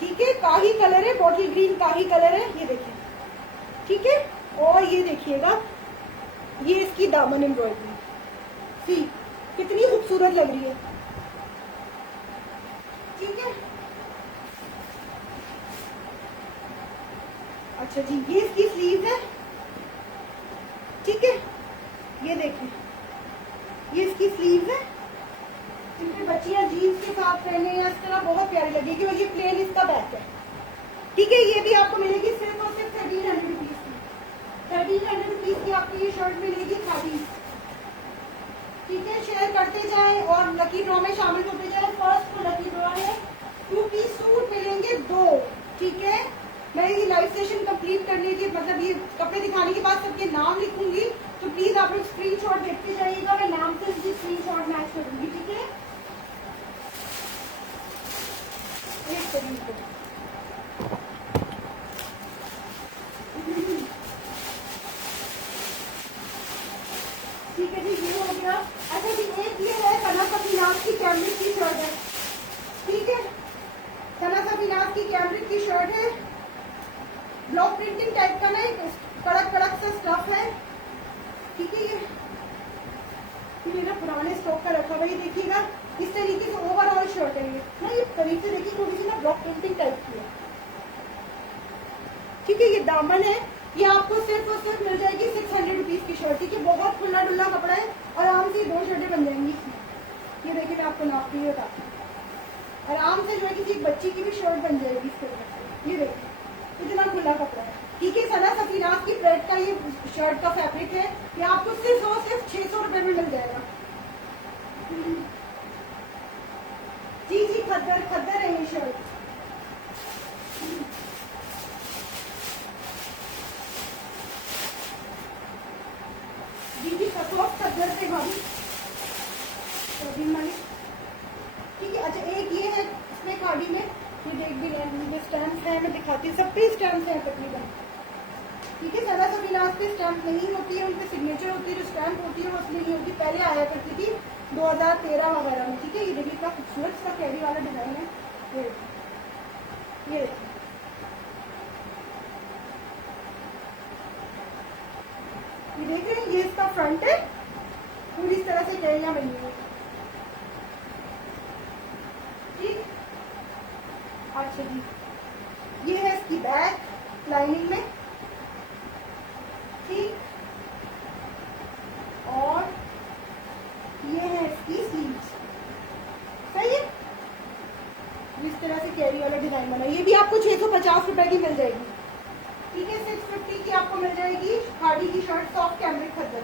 ठीक है, काही कलर है, बॉटल ग्रीन काही कलर है, ये देखिए, ठीक है। और ये देखिएगा, ये इसकी दामन एम्ब्रॉयडरी, सी कितनी खूबसूरत लग रही है, ठीक है। अच्छा जी, ये इसकी स्लीव है, ठीक है, ये देखिए, ये इसकी स्लीव है, जिनकी बच्चियां जीन्स के साथ पहने या इस तरह बहुत प्यारी लगेगी, और ये प्लेन इसका बैक है, ठीक है। ये भी आपको मिलेगी सिर्फ और सिर्फ 1300 रुपीज की, 1300 रुपीज की आपको ये शर्ट मिलेगी खादी, ठीक है। शेयर करते जाएं और लकी ड्रॉ में शामिल होते जाएं। फर्स्ट तो लकी ड्रॉ है, 2 पीस सूट मिलेंगे 2, ठीक है। मैं ये लाइव सेशन कंप्लीट करने के मतलब ये कपड़े दिखाने के बाद सबके नाम लिखूंगी, तो प्लीज आप लोग स्क्रीनशॉट देखते जाइएगा, मैं नाम से मुझे स्क्रीनशॉट मैच करूंगी, ठीक है। एक सेकंड, ठीक है जी, ये हो गया। अच्छा जी, एक ये है सना सफीनाज की कैमरिक की शर्ट है, ठीक है, सना सफीनाज की कैमरिक की शर्ट है, ब्लॉक प्रिंटिंग टाइप का ना, एक कड़क कड़क सा स्टफ है, ठीक है। ये मेरा पुराने स्टॉक का रखा हुआ, ये देखिएगा, इस तरीके से ओवरऑल शर्ट है ये ना, ये करीब से देखिए, थोड़ी सी ना ब्लॉक प्रिंटिंग टाइप की है, ठीक है। ये दामन है, ये आपको सिर्फ और सिर्फ मिल जाएगी 600 रुपीज की शर्ट, ठीक है, बहुत खुला डुल्ला कपड़ा है, और आराम से 2 शर्टें बन जाएंगी इसमें। ये देखिए, मैं आपको नाप के बताती हूँ, आराम से जो है किसी एक बच्ची की भी शर्ट बन जाएगी इसके ऊपर, ये देखिए इतना खुला कपड़ा है, ठीक है। सना सफीनाज की प्रेड का ये शर्ट का फैब्रिक है, ये आपको सिर्फ और सिर्फ 600 रुपए में मिल जाएगा, जी जी, खद्दर खद्दर है ये शर्ट, में, ये देख भी रहे हैं, ये स्टैम्प है, मैं दिखाती हूँ, सब पे स्टैम्प है तकरीबन। ठीक है, ज़रा सा विलास पे स्टैम्प नहीं होती है, उन पे सिग्नेचर होती है, जो स्टैम्प होती है वो असली नहीं होती, पहले आया करती थी 2013 वगैरह में। ठीक है, ये देखिए इतना खूबसूरत सा कैरी वाला डिजाइन है, ये देखिए, ये देख रहे हैं, ये इसका फ्रंट है, पूरी इस तरह से कैरियां बनी हुई। ठीक, अच्छा जी, ये है इसकी बैक लाइनिंग में। ठीक, और ये है इसकी स्लीव्स। सही है, इस तरह से कैरी वाला डिजाइन बना, ये भी आपको 650 रुपए की मिल जाएगी। ठीक है, 650 की आपको मिल जाएगी खाड़ी की शर्ट, सॉफ्ट कैमरिक खद्दर।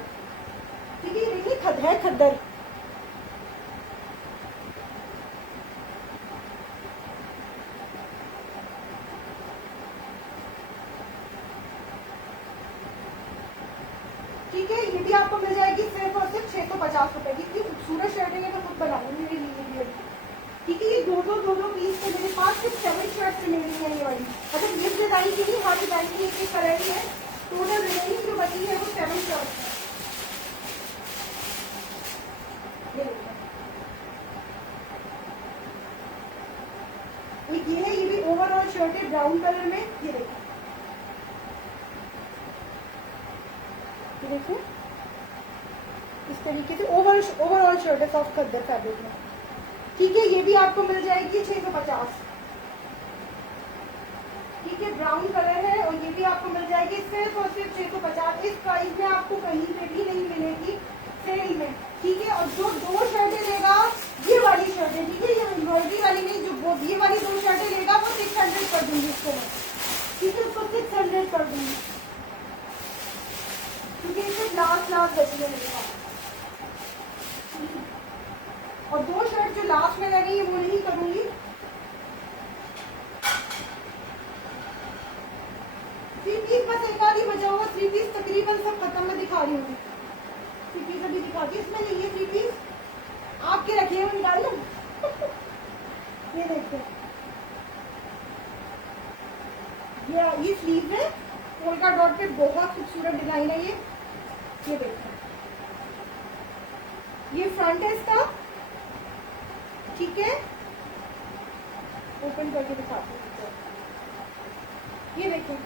ठीक है, देखिए खद है खद्दर। ठीक है, ये भी आपको मिल जाएगी सिर्फ और सिर्फ 650 रुपए की। इतनी खूबसूरत शर्ट है, तो खुद बनाऊंगी मेरे लिए। ठीक है, ये दो दो पीस के मेरे पास सिर्फ 7 शर्ट रिमेनिंग है ये वाली। मतलब ये डिजाइन की नहीं, हर डिजाइन की एक कलर ही है, टोटल रिमेनिंग जो बची है वो 7 शर्ट है। एक ये है, ये भी ओवरऑल शर्ट है ब्राउन कलर में, ये देखिए, ये देखिए इस तरीके से ओवरऑल शर्ट है सॉफ्ट खद्दर फैब्रिक में। ठीक है, ये भी आपको मिल जाएगी 650। ठीक है, ब्राउन कलर है, और ये भी आपको मिल जाएगी सिर्फ और सिर्फ 650। इस प्राइस में आपको कहीं पे भी नहीं मिलेगी सेल में। ठीक है, और जो 2 शर्टें लेगा, ये वाली शर्टें, ठीक है, ये एम्ब्रॉयडरी वाली नहीं, जो वो ये वाली 2 शर्टें लेगा वो 600 कर दूंगी उसको मैं। ठीक है, उसको 600 कर दूंगी, क्योंकि इससे लास्ट बची है मेरे पास। और 2 शर्ट जो लास्ट में लगी है वो नहीं करूंगी। 3 पीस बस एक आधी बचा हुआ, 3 पीस तकरीबन सब खत्म में दिखा रही हूँ। 3 पीस अभी दिखाती हूँ, इसमें नहीं है 3 पीस, आपके रखे हुए निकाल लो। ये देखते, ये स्लीव है, पोल्का डॉट पे बहुत खूबसूरत डिजाइन है ये देखते, ये फ्रंट है इसका। ठीक है, ओपन करके दिखाती हूँ, ये देखिए।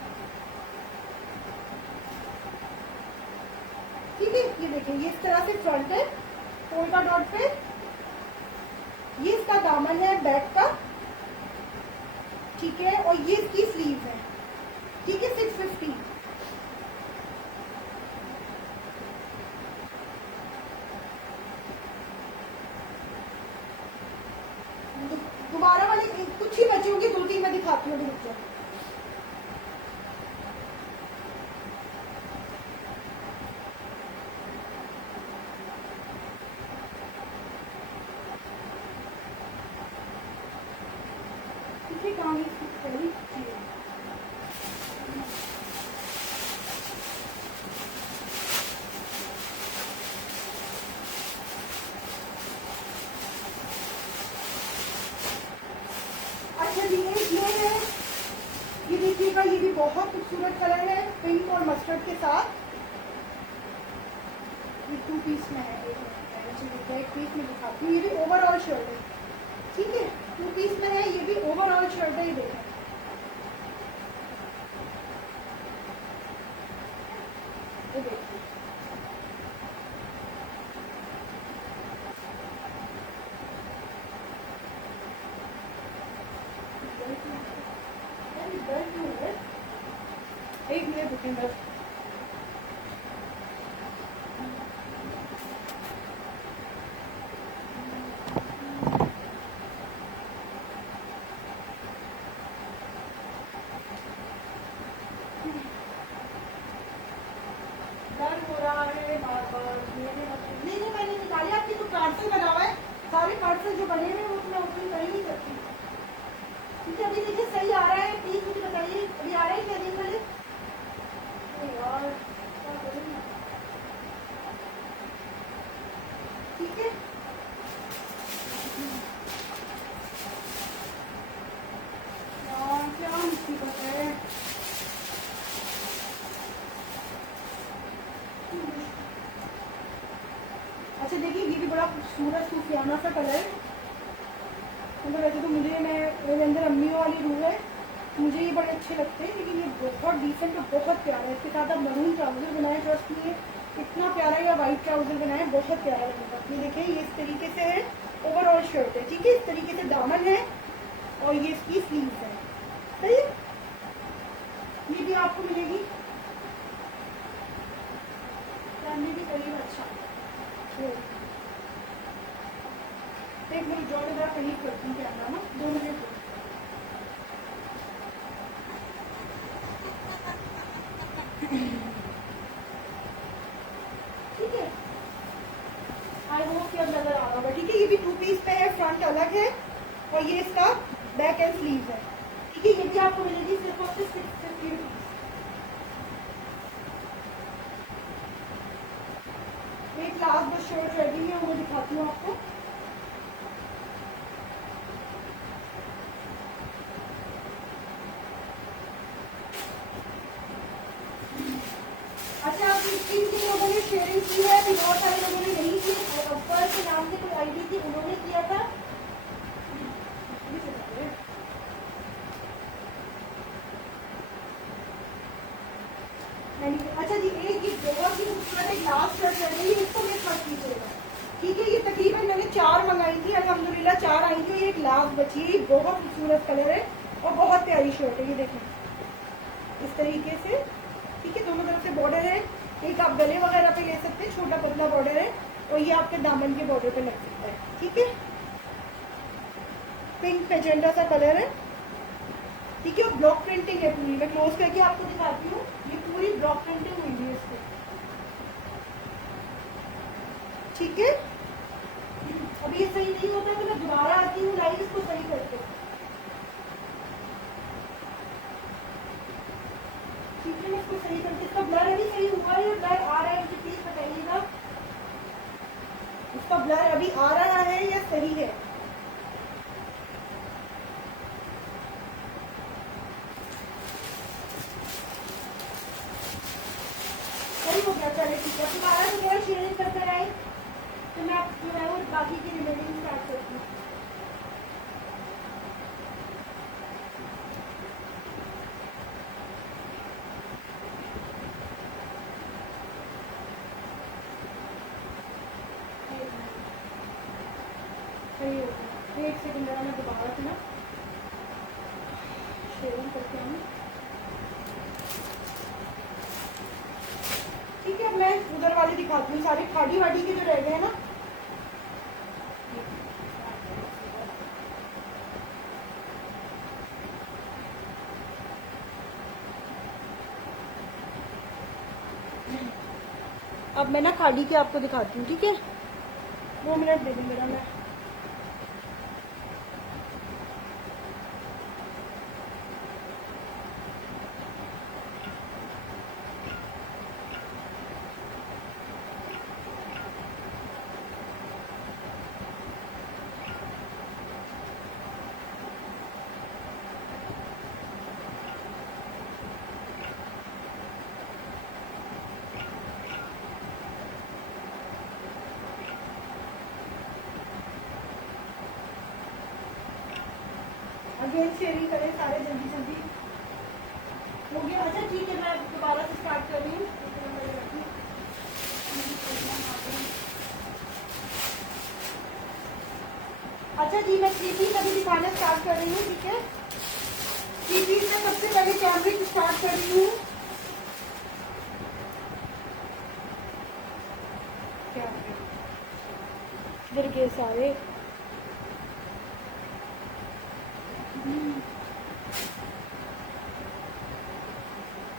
ठीक है, ये देखिए, ये इस तरह से फ्रंट है पोल्का डॉट पे, ये इसका दामन है बैक का। ठीक है, और ये इसकी स्लीव है। ठीक है, 650। दोबारा वाले कुछ ही बचे होंगे, 2-3 मैं दिखाती हूँ रुक। कहानी अच्छा जी, ये है, ये देखिएगा, ये भी बहुत खूबसूरत कलर है, पिंक और मस्टर्ड के साथ। ये 2 पीस में है, एक पीस में दिखाती हूँ, ये भी ओवरऑल शर्ट है। ठीक है, 2 पीस में है, ये भी ओवरऑल शर्ट है, ये देखिए। ये देखिए, एक मिनट रुकें बस। दर्द हो रहा है बार बार, नहीं मैंने निकाली, आपकी तो पार्सल बना हुआ है, सारे पार्सल जो बने हुए वो मैं ओपन कर ही नहीं सकती। ठीक है, अभी देखिए सही आ रहा है, प्लीज मुझे बताइए अभी आ रहा है क्या नहीं वाले। ठीक है, पुराना सा कलर, मतलब वैसे तो मुझे मेरे अंदर अम्मियों वाली रूह है, मुझे ये बड़े अच्छे लगते हैं, लेकिन ये बहुत डिसेंट और बहुत प्यारा है। इसके साथ आप मरून ट्राउजर बनाए, ट्रस्ट में इतना प्यारा, या वाइट ट्राउजर बनाए, बहुत प्यारा लगेगा। ये देखिए, ये इस तरीके से है, ओवरऑल शर्ट है, ठीक है। इस तरीके से दामन है और ये इसकी स्लीव्स है, सही है। ये भी आपको मिलेगी भी करीब। अच्छा, एक मिनट जो मैं जरा करीब करती हूँ कैमरा ना, 2 मिनट। ठीक है, आई होप कि अब नजर आ रहा होगा, ठीक है। ये भी 2 पीस पे है, फ्रंट अलग है और ये इसका बैक एंड स्लीव है, ठीक है। ये भी आपको मिलेगी सिर्फ और सिर्फ 650 रुपीज। एक लास्ट बस शर्ट रेडी है, वो दिखाती हूँ आपको। अच्छा, आप स्क्रीन के लोगों ने शेयरिंग की है, अभी बहुत सारे लोगों ने नहीं की। अब्बर के नाम से कोई आईडी थी, उन्होंने किया था। अच्छा जी, एक ये बहुत ही खूबसूरत एक लास्ट शर्ट है, इसको मिस मत कीजिएगा, ठीक है। ये तकरीबन मैंने 4 मंगाई थी, अल्हम्दुलिल्लाह 4 आई थी, एक लास्ट बची है। बहुत खूबसूरत कलर है और बहुत प्यारी शर्ट है, ये देखें इस तरीके से, ठीक है। दोनों तरफ से बॉर्डर है, एक आप गले वगैरह पे ले सकते हैं, छोटा पतला बॉर्डर है, और ये आपके दामन के बॉर्डर पे लग सकता है, ठीक है। पिंक पेजेंडा सा कलर है, ठीक है। और ब्लॉक प्रिंटिंग है पूरी, मैं क्लोज करके आपको दिखाती हूँ। ये पूरी ब्लॉक प्रिंटिंग हुई है इसको, ठीक है। अब ये सही नहीं होता तो मैं दोबारा आती हूँ लाइव, इसको सही करके, ठीक है। मैं इसको सही करके, इसका ब्लर अभी सही हुआ है या ब्लर आ रहा है, मुझे प्लीज बताइएगा। इसका ब्लर अभी आ रहा है या सही है? सही हो गया, चले ठीक है। दोबारा दोबारा शेयरिंग करते आए तो मैं जो है वो बाकी की रिमेनिंग स्टार्ट करती हूँ। सही हो गया, 1 सेकंड जरा मैं दोबारा से ना शेयरिंग करते हैं, ठीक है। मैं उधर वाली दिखाती हूँ, सारे खाड़ी वाड़ी के जो रह गए हैं ना। अब मैं ना खाड़ी के आपको दिखाती हूँ, ठीक है। 2 मिनट दे दूँ मेरा, मैं अगेन शेयरिंग करें सारे जल्दी जल्दी हो गया। अच्छा ठीक है, मैं दोबारा से स्टार्ट कर रही हूँ। अच्छा जी, मैं 3 पीस अभी दिखाना स्टार्ट कर रही हूँ, ठीक है। 3 पीस में सबसे पहले कैमरिक स्टार्ट कर रही हूँ। इधर के सारे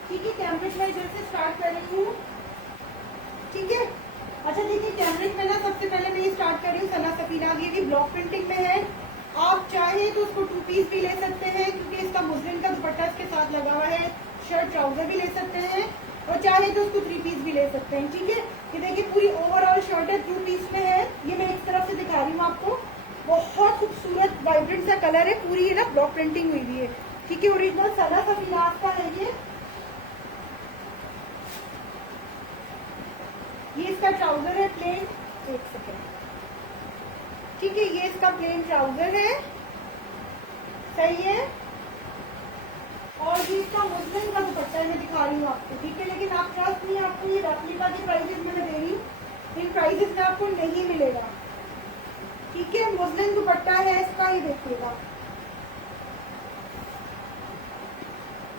ठीक है। कैमरिक मैं इधर से स्टार्ट कर रही हूँ, ठीक है। अच्छा देखिए, कैमरिक में ना सबसे पहले मैं ये स्टार्ट कर रही हूँ सना सफीना, ये भी ब्लॉक प्रिंटिंग में है। आप चाहे तो उसको 2 पीस भी ले सकते हैं, क्योंकि इसका मुस्लिम का दुपट्टा इसके साथ लगा हुआ है। शर्ट ट्राउजर भी ले सकते हैं, और चाहे तो उसको 3 पीस भी ले सकते हैं, ठीक है। ये देखिए पूरी ओवरऑल शर्ट है, 2 पीस में है। ये मैं एक तरफ से दिखा रही हूँ आपको, बहुत खूबसूरत वाइब्रेंट सा कलर है, पूरी है ना ब्लॉक प्रिंटिंग हुई है, ठीक है। ओरिजिनल सना सफीना का है ये इसका ट्राउजर है प्लेन। एक सेकेंड, ठीक है, ये इसका प्लेन ट्राउजर है, सही है। और ये इसका मुस्लिम का दुपट्टा है, मैं दिखा रही हूँ आपको, ठीक है। लेकिन आप ट्रस्ट नहीं, आपको ये रेप्लिका के प्राइसेस में मैं दे रही हूँ, इन प्राइसेस में आपको नहीं मिलेगा, ठीक है। मुस्लिम दुपट्टा है इसका, ये देखिएगा,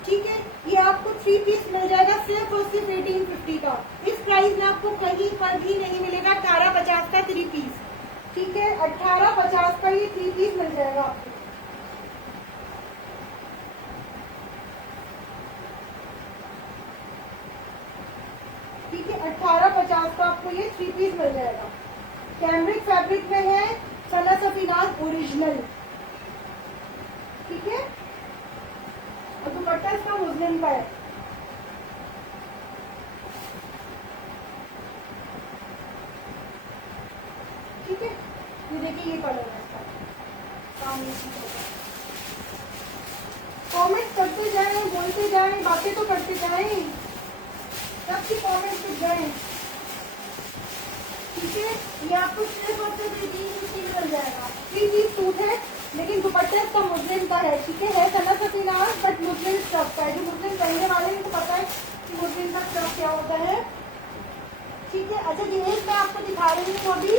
ठीक है। ये आपको 3 पीस मिल जाएगा सिर्फ और सिर्फ 1850 का। इस प्राइस में आपको कहीं पर भी नहीं मिलेगा। 1850 का 3 पीस, ठीक है। 1850 का ये 3 पीस मिल जाएगा आपको, ठीक है। 1850 का आपको ये 3 पीस मिल जाएगा। कैमरिक फैब्रिक में है, सना सफीनाज ओरिजिनल, ठीक है। और दुपट्टा इसका मुस्लिम का है, ठीक है। ये देखिए, ये कलर है इसका। कमेंट करते जाएं, बोलते जाएं, बातें तो करते जाएं, सबकी कमेंट कर जाएं, ठीक है। ये आपको सिर्फ और सिर्फ 3 मिल जाएगा। 3 पीस सूट है, लेकिन दुपट्टा इसका मुस्लिम का है, ठीक है। सना सफीनाज बट मुस्लिम स्टफ का है। जो मुस्लिम पहनने वाले हैं उनको पता है कि मुस्लिम का स्टफ क्या होता है, ठीक है। अच्छा, ये मैं आपको दिखा रही हूँ अभी,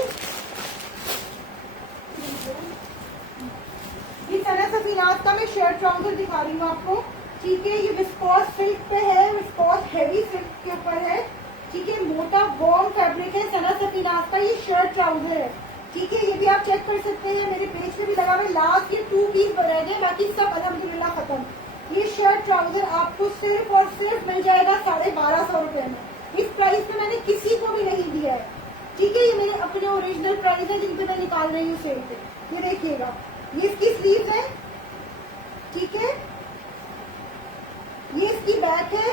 ये सना सफीनाज का मैं शर्ट ट्राउजर दिखा रही हूँ आपको, ठीक है। ये विस्कोस सिल्क पे है, विस्कोस हेवी सिल्क के ऊपर है, ठीक है। मोटा वॉर्म फैब्रिक है सना सफीनाज का, ये शर्ट ट्राउजर है, ठीक है। ये भी आप चेक कर सकते हैं, मेरे पेज पे भी लगा हुआ है। लास्ट ये 2 पीस रह गए, बाकी सब अल्हम्दुलिल्लाह खत्म। ये शर्ट ट्राउजर आपको सिर्फ और सिर्फ मिल जाएगा 1250 रुपए में। इस प्राइस में मैंने किसी को भी नहीं दिया है, ठीक है। ये मेरे अपने ओरिजिनल प्राइस है जिन पे मैं निकाल रही हूँ सेल पे। ये देखिएगा, ये इसकी स्लीव है, ठीक है। ये इसकी बैक है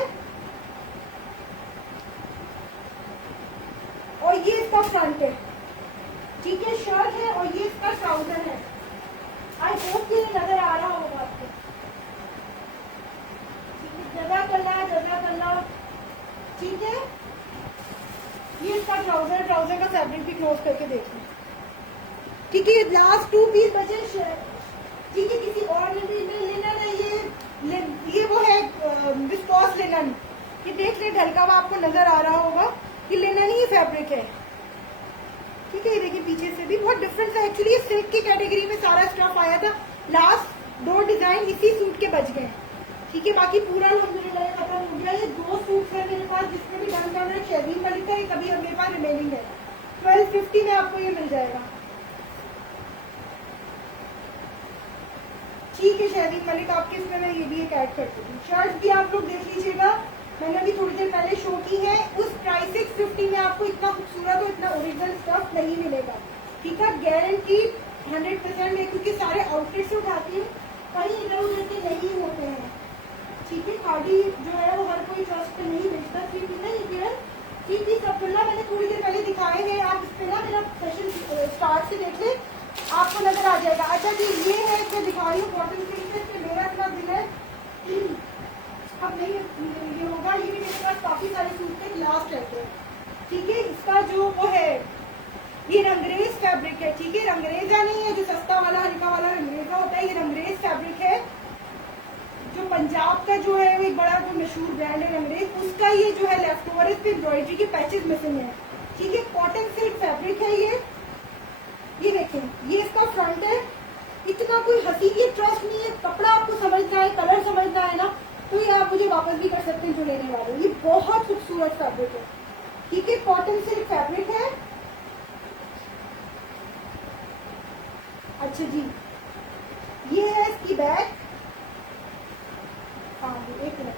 और ये इसका फ्रंट है, ठीक है। शर्ट है और ये इसका ट्राउजर है। आई होप कि नजर आ रहा होगा आपको, जज़ाकल्लाह, ठीक है। ये इसका ट्राउजर, ट्राउजर का फैब्रिक भी क्लोज करके देख लें, ठीक है। लास्ट 2 पीस बचे, ठीक है। किसी और ने भी लेना है, ये वो है विस्कोस लिनन, ये देख ले, ढलका हुआ आपको नजर आ रहा होगा, ये लिनन ही फैब्रिक है, ठीक है। ये देखिए, पीछे से भी बहुत डिफरेंस है। एक्चुअली ये सिल्क की कैटेगरी में सारा स्टफ आया था, लास्ट 2 डिजाइन इसी सूट के बच गए, ठीक है। बाकी पूरा अल्हम्दुलिल्लाह खत्म हो गया। ये 2 सूट है मेरे पास जिसमें भी डन करना है। शहरीन मलिक का कभी अब मेरे पास रिमेनिंग है, 1250 में आपको ये मिल जाएगा, ठीक है। शहरीन मलिक आपके इसमें मैं ये भी एक ऐड कर दूँ। शर्ट भी आप लोग देख लीजिएगा, मैंने अभी थोड़ी देर पहले शो की है। उस प्राइस 650 में आपको इतना खूबसूरत और इतना ओरिजिनल स्टफ नहीं मिलेगा, ठीक है। गारंटी 100% है, क्योंकि सारे आउटलेट से उठाती हूँ, कहीं इधर उधर के नहीं होते हैं, ठीक है। खादी जो है वो हर कोई ट्रस्ट पे नहीं बेचता। 3 पीस नहीं, केवल 3 पीस अब्दुल्ला मैंने थोड़ी देर पहले दिखाए हैं, आप इस पे ना मेरा सेशन स्टार्ट से देख ले, आपको नजर आ जाएगा। अच्छा जी, ये है मैं दिखा रही हूँ कॉटन सिल्क पे, मेरा इतना दिल है अब नहीं ये होगा। ये भी मेरे पास काफी सारे सूट के लास्ट रहते हैं, ठीक है। इसका जो वो है, ये रंगरेज फैब्रिक है, ठीक है। रंगरेजा नहीं है जो सस्ता वाला हल्का वाला रंगरेजा होता है, ये रंगरेज फैब्रिक है। जो पंजाब का जो है वो एक बड़ा जो मशहूर ब्रांड है रंगरेज, उसका ये जो है लेफ्ट ओवर, इस पे एम्ब्रॉयडरी के पैचेस मिसिंग है, ठीक है। कॉटन सिल्क फैब्रिक है ये देखें, ये इसका फ्रंट है। इतना कोई हंसी, ये ट्रस्ट नहीं है, कपड़ा आपको समझना है, कलर समझना है ना, तो ये आप मुझे वापस भी कर सकते हैं जो लेने वाले। ये बहुत खूबसूरत फैब्रिक है, ठीक है। कॉटन सिल्क फैब्रिक है। अच्छा जी, ये है इसकी बैक, हाँ एक मिनट,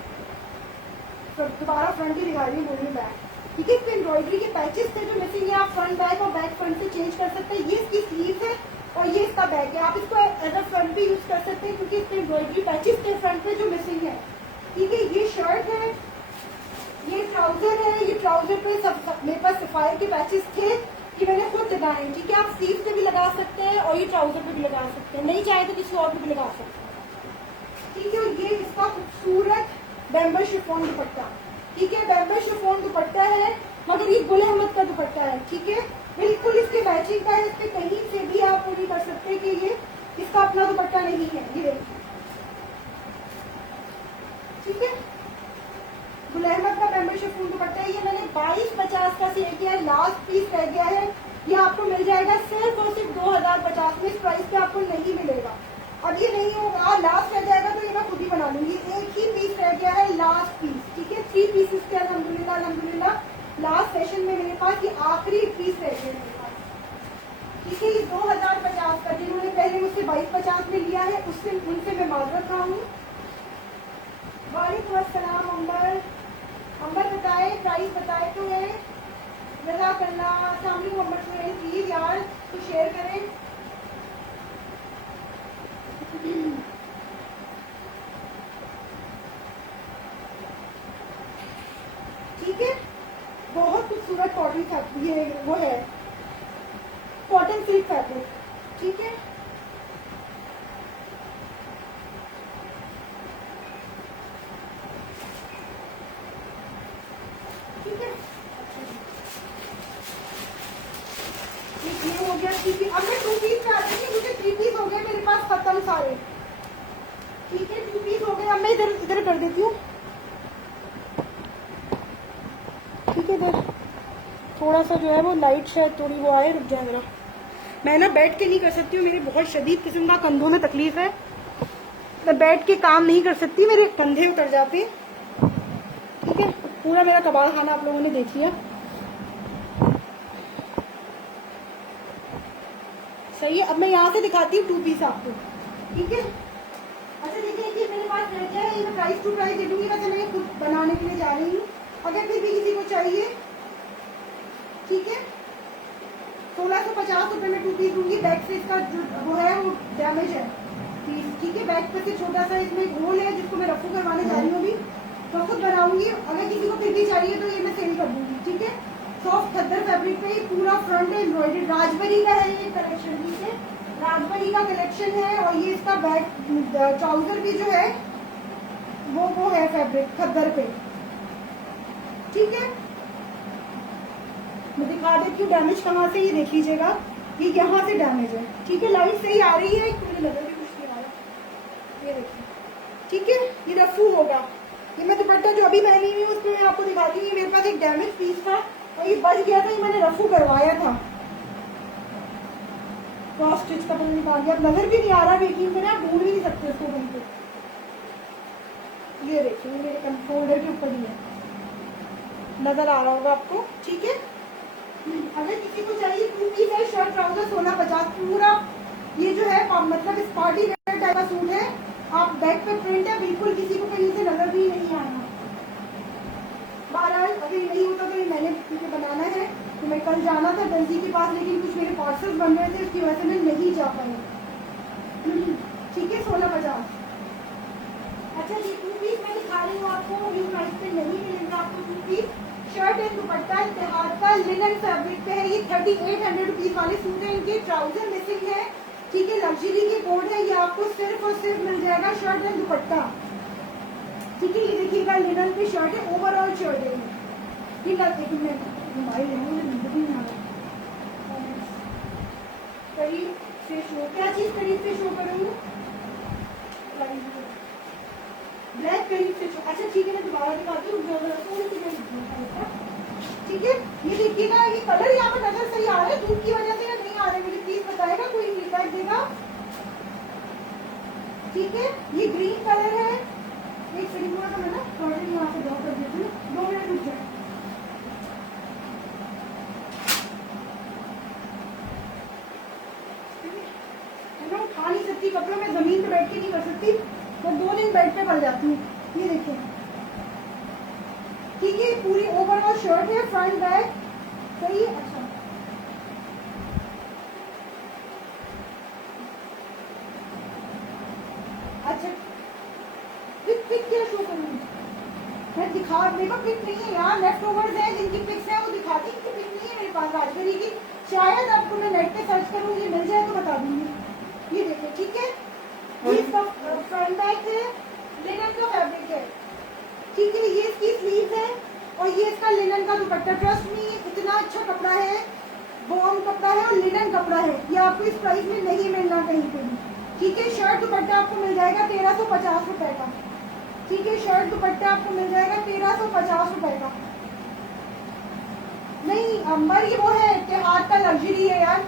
तो दोबारा फ्रंट ही दिखा रही हूँ, बोलिए बैक, ठीक है। इसमें एम्ब्रॉयडरी के पैचेस थे जो मिसिंग है, आप फ्रंट बैक और बैक फ्रंट से चेंज कर सकते हैं। ये इसकी स्लीव है और ये इसका बैक है, आप इसको एज अ फ्रंट भी यूज कर सकते हैं, क्योंकि इसके एम्ब्रॉयडरी पैचेस थे फ्रंट पे जो मिसिंग है, ठीक है। ये शर्ट है, ये ट्राउजर है। ये ट्राउजर पे मेरे पास सफायर के पैचेस थे, ये मैंने खुद लगाए, ठीक है। आप स्लीव पे भी लगा सकते हैं और ये ट्राउजर पे भी लगा सकते हैं, नहीं चाहे तो किसी और पे भी लगा सकते हैं, ठीक है। ये इसका खूबसूरत बैम्बो शिफॉन दुपट्टा, ठीक है। बैम्बो शिफॉन दुपट्टा है, मगर ये गुल अहमद का दुपट्टा है, ठीक है। बिल्कुल इसके मैचिंग का है, इसके कहीं से भी आप नहीं कर सकते कि ये इसका अपना दुपट्टा नहीं है। ये देखिए, ठीक है, गुल अहमद का मेंबरशिप फुल दुपट्टा है। ये मैंने 2250 का सेल किया है, लास्ट पीस रह गया है। ये आपको मिल जाएगा सिर्फ और सिर्फ 2050 में। इस प्राइस पे आपको नहीं मिलेगा। अब ये नहीं होगा, लास्ट रह जाएगा तो ये मैं खुद ही बना लूंगी। एक ही पीस रह गया है, लास्ट पीस, ठीक है। 3 पीसेस के अल्हम्दुलिल्लाह अल्हम्दुलिल्लाह लास्ट सेशन में मेरे पास ये आखिरी पीस रह गया मेरे पास, ठीक है। ये 2050 का, जिन्होंने पहले मुझसे 2250 में लिया है उससे उनसे मैं माजरत रहा हूँ। वालेकुम अस्सलाम अंबर, अंबर बताए, प्राइस बताए तो है। जज़ाकल्लाह, अस्सलाम वालेकुम अंबर सुहेल, प्लीज यार तो शेयर करें। ठीक है, बहुत खूबसूरत कॉटन था ये, वो है कॉटन सिल्क फैब्रिक, ठीक है। ठीक है, ये हो गया, ठीक है। अब मैं 2 पीस में आती हूँ, मुझे 3 पीस हो गए मेरे पास खत्म सारे, ठीक है। 2 पीस हो गए। अब मैं इधर इधर कर देती हूँ, ठीक है। इधर थोड़ा सा जो है वो लाइट शायद थोड़ी वो आए, रुक जाए जरा। मैं ना बैठ के नहीं कर सकती हूँ, मेरे बहुत शदीद किस्म का कंधों में तकलीफ है, मैं बैठ के काम नहीं कर सकती, मेरे कंधे उतर जाते हैं, ठीक है। पूरा मेरा कबाल खाना आप लोगों ने देख लिया, सही है। अब मैं यहाँ से दिखाती हूँ 2 पीस आपको, ठीक है। अच्छा देखिए, ये मेरे पास रह गया है, ये मैं प्राइस टू प्राइस दे दूंगी, वैसे मैं खुद बनाने के लिए जा रही हूँ, अगर फिर भी किसी को चाहिए, ठीक है। 1650 रुपए में 2 पीस दूंगी। बैक से इसका जो वो है वो डैमेज है पीस, ठीक है। बैक पे से छोटा सा इसमें होल है जिसको मैं रफू करवाने जा रही हूँ अभी, तो खुद बनाऊंगी। अगर किसी को फिर भी चाहिए तो ये मैं सेल कर दूंगी, ठीक है। सॉफ्ट खद्दर फैब्रिक पे पूरा फ्रंट एम्ब्रॉयडरी, राजबरी का है ये कलेक्शन, ठीक है। राजबरी का कलेक्शन है, और ये इसका बैक ट्राउजर भी जो है वो है फैब्रिक खद्दर पे, ठीक है। मैं दिखा देती हूँ डैमेज कहाँ से, ये देख लीजिएगा, ये यहाँ से डैमेज है, ठीक है। लाइट सही आ रही है, तो मुझे नजर भी कुछ नहीं आ रहा, ये देखिए, ठीक है। ये रफू होगा, ये मैं दुपट्टा जो अभी पहनी हुई हूँ उसमें मैं आपको दिखाती हूँ। मेरे पास एक डैमेज पीस था और ये बच गया था, ये मैंने रफू करवाया था, क्रॉस स्टिच का, मैंने निकाल दिया। अब नजर भी नहीं आ रहा, मेकिंग में आप ढूंढ भी नहीं सकते उसको कहीं पे। ये देखिए, मेरे फोल्डर के ऊपर ही है, नजर आ रहा होगा आपको, ठीक है। अगर किसी को चाहिए 2 पीस है, शर्ट ट्राउजर 1650 पूरा, ये जो है मतलब इस पार्टी वेयर टाइप का सूट है। आप बैक पे प्रिंट है, बिल्कुल किसी को कहीं से नजर भी नहीं आना। बहरहाल अगर नहीं होता तो ये मैंने क्योंकि बनाना है, तो मैं कल जाना था दर्जी के पास, लेकिन कुछ मेरे पार्सल्स बन रहे थे, उसकी वजह से मैं नहीं जा पाई, ठीक है। 1650। अच्छा जी, 2 पीस मैं दिखा रही हूँ आपको, ये प्राइस पे नहीं मिलेगा आपको 2 पीस। शर्ट एंड दुपट्टा इत्तेहाद का लिनन फैब्रिक पे है, ये 3800 रुपीज वाले सूट है, इनके ट्राउजर मिसिंग है, ठीक है। लग्जरी के कोड है, ये आपको सिर्फ और सिर्फ मिल जाएगा शर्ट एंड दुपट्टा, ठीक है। ये देखिएगा लिनन पे शर्ट है, ओवरऑल शर्ट है ये, लेकिन मैं मोबाइल है, मुझे नंबर नहीं आ रहा, करीब से शो, क्या चीज करीब से शो करूँ, ब्लैक करीब से, अच्छा ठीक है, मैं दोबारा दिखाती हूँ, ठीक है। ये देखिएगा, ये कलर यहाँ पर नजर सही आ रहा है, धूप की वजह से या नहीं आ रहा है, मुझे प्लीज बताएगा, कोई फीडबैक देगा, ठीक है। ये ग्रीन कलर है, एक सेकंड का मैं ना थोड़ा यहाँ से ड्रॉ कर देती हूँ, 2 मिनट रुक जाए। मैं उठा नहीं सकती कपड़ों में, जमीन पे बैठ के नहीं कर सकती, मैं 2 दिन बेड पे पड़ जाती हूँ। ये देखिए, ठीक है, पूरी ओवरऑल शर्ट है, फ्रंट बैक सही है। अच्छा अच्छा, पिक क्या शो करूँ मैं, दिखा, मेरे पास पिक नहीं है यार, लेफ्ट ओवर्स है, जिनकी पिक्स है वो दिखाती, इनकी पिक नहीं है मेरे पास राजबरी की। शायद आपको मैं नेट पे सर्च करूंगी, मिल जाए तो बता दूंगी। ये देखिए, ठीक है, ये इसका फ्रंट बैक है, लिनन का फैब्रिक है, ठीक है। ये इसकी स्लीव है और ये इसका लिनन का दुपट्टा। ट्रस्ट मी, इतना अच्छा कपड़ा है, वॉर्म कपड़ा है और लिनन कपड़ा है। ये आपको इस प्राइस में नहीं मिलना कहीं पे भी। ठीक है, शर्ट दुपट्टा आपको मिल जाएगा 1350 रुपए का। ठीक है, शर्ट दुपट्टा आपको मिल जाएगा 1350 रुपए का। नहीं अंबर, ये वो है त्योहार का लग्जरी है यार।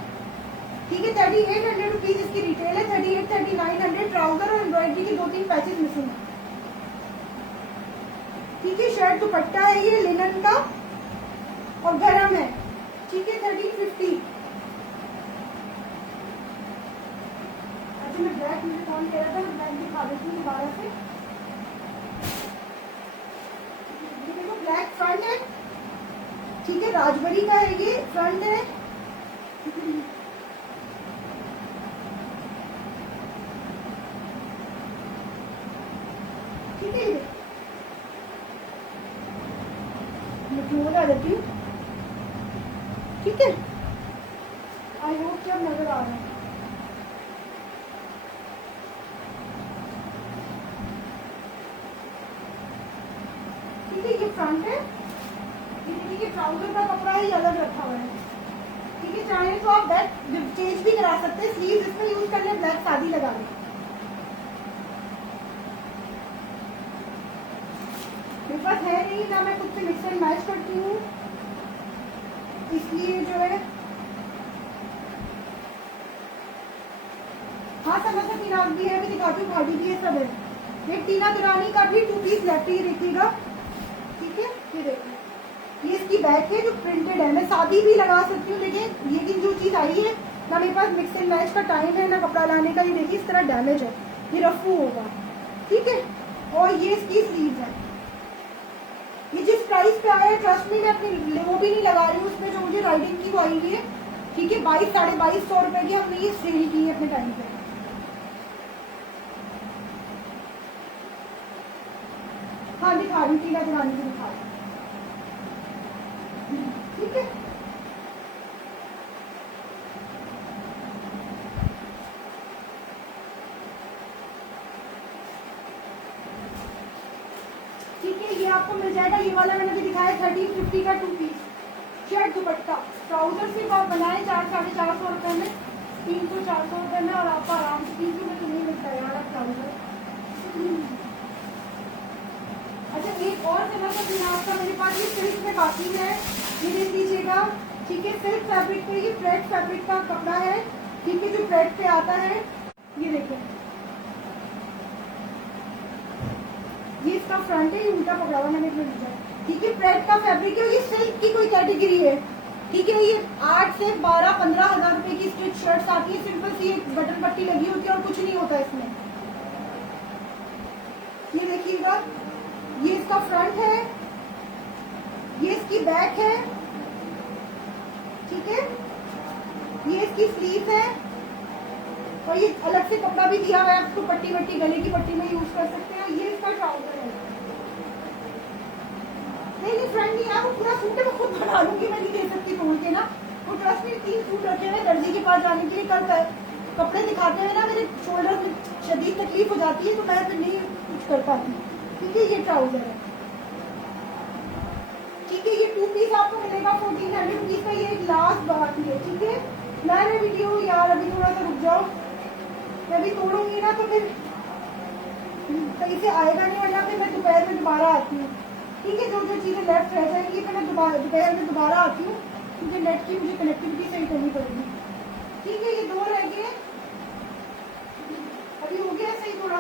ठीक है, 3800 रुपीज इसकी रिटेल है, 3800-3900 ट्राउजर और एम्ब्रॉयडरी के 2-3 पैचेस मिसिंग है। ठीक है, शर्ट दुपट्टा है ये लिनन का और गरम है। ठीक है, 1350। अच्छा मैं ब्लैक, मुझे कौन कह रहा था, मैं ब्लैक दिखा देती हूँ दोबारा से। ये देखो ब्लैक फ्रंट है। ठीक है, राजबरी का है ये, फ्रंट है। ठीक है, मैं क्लोज आ जाती हूँ। ठीक है, आई होप कि अब नजर आ रहा है। ठीक है, ये फ्रंट है। ये ट्राउजर का कपड़ा है, ये अलग रखा हुआ है। ठीक है, चाहे तो आप बैक चेंज भी करा सकते हैं, स्लीव इसमें यूज कर ले, ब्लैक शादी लगा ले। मेरे पास है नहीं ना, मैं खुद से मिक्स एंड मैच करती हूँ, इसलिए जो है। हाँ समझ सकती नाम भी है, मैं दिखाती हूँ, खादी भी है, सब है। एक टीना दुरानी का भी 2 पीस लेफ्ट ही देखिएगा। ठीक है, ये देखिए, ये इसकी बैक है जो प्रिंटेड है। मैं शादी भी लगा सकती हूँ, लेकिन ये जो चीज आई है ना, मेरे पास मिक्स एंड मैच का टाइम है ना कपड़ा लाने का। ये देखिए इस तरह डैमेज है, ये रफू होगा। ठीक है, और ये इसकी स्लीव है। ये जिस प्राइस पे आया है, ट्रस्ट में मैं अपनी वो भी नहीं लगा रही हूँ उसमें, जो मुझे राइडिंग की वो आई है। ठीक है, 2200-2250 रुपए की हमने ये सेल की है अपने टाइम पे। हाँ दिखा रही हूँ, टीना दुरानी की दिखा रही हूँ। ठीक है, ठीक है, ये आपको मिल जाएगा। ये वाला मैंने भी दिखाया 1350 का 2 पीस शर्ट दुपट्टा। ट्राउजर सिर्फ आप बनाए 400-450 रुपए में, 300-400 रुपए में, और आपको आराम से 300 में तो नहीं मिलता यार आप ट्राउजर। अच्छा एक और कलर का दिनार का मेरे पास ये सिल्क में बाकी है, ये देख लीजिएगा। ठीक है, सिल्क फैब्रिक पे, ये थ्रेड फैब्रिक का कपड़ा है। ठीक है, जो थ्रेड पे आता है, ये देखो, ये इसका फ्रंट है, ये उल्टा पकड़ा हुआ मैंने इसमें लिखा है। ठीक है, थ्रेड का फैब्रिक है, ये सिल्क की कोई कैटेगरी है। ठीक है, ये 8 से 12-15 हजार रुपए की स्ट्रिच शर्ट्स आती है, सिंपल सी एक बटन पट्टी लगी होती है और कुछ नहीं होता इसमें। ये देखिएगा, ये इसका फ्रंट है, ये इसकी बैक है। ठीक है, ये इसकी स्लीव है, और ये अलग से कपड़ा भी दिया हुआ है, आपको पट्टी वट्टी गले की पट्टी में यूज कर सकते हैं। ये इसका ट्राउजर है। नहीं फ्रेंड नहीं है, वो पूरा सूट है, मैं खुद बना लूंगी, मैं नहीं दे सकती तोड़ के ना। वो ट्रस्ट में 3 सूट रखे हुए दर्जी के पास जाने के लिए। कल कपड़े दिखाते हुए ना मेरे शोल्डर में शदीद तकलीफ हो जाती है, तो मैं फिर नहीं कुछ कर पाती। ठीक है, ये ट्राउजर है। ठीक है, ये 2 पीस आपको मिलेगा 1400 रुपीज का। ये एक लास्ट बात है। ठीक है, मैं वीडियो यार अभी थोड़ा सा रुक जाओ, मैं अभी तोड़ूंगी ना तो फिर कहीं से आएगा नहीं, वरना फिर मैं दोपहर में दोबारा आती हूँ। ठीक है, जो जो चीजें लेफ्ट रह जाएंगी फिर मैं दोपहर में दोबारा आती हूँ, क्योंकि नेट की मुझे कनेक्टिविटी सही करनी पड़ेगी। ठीक है, ये 2 रह गए, अभी हो गया सही थोड़ा।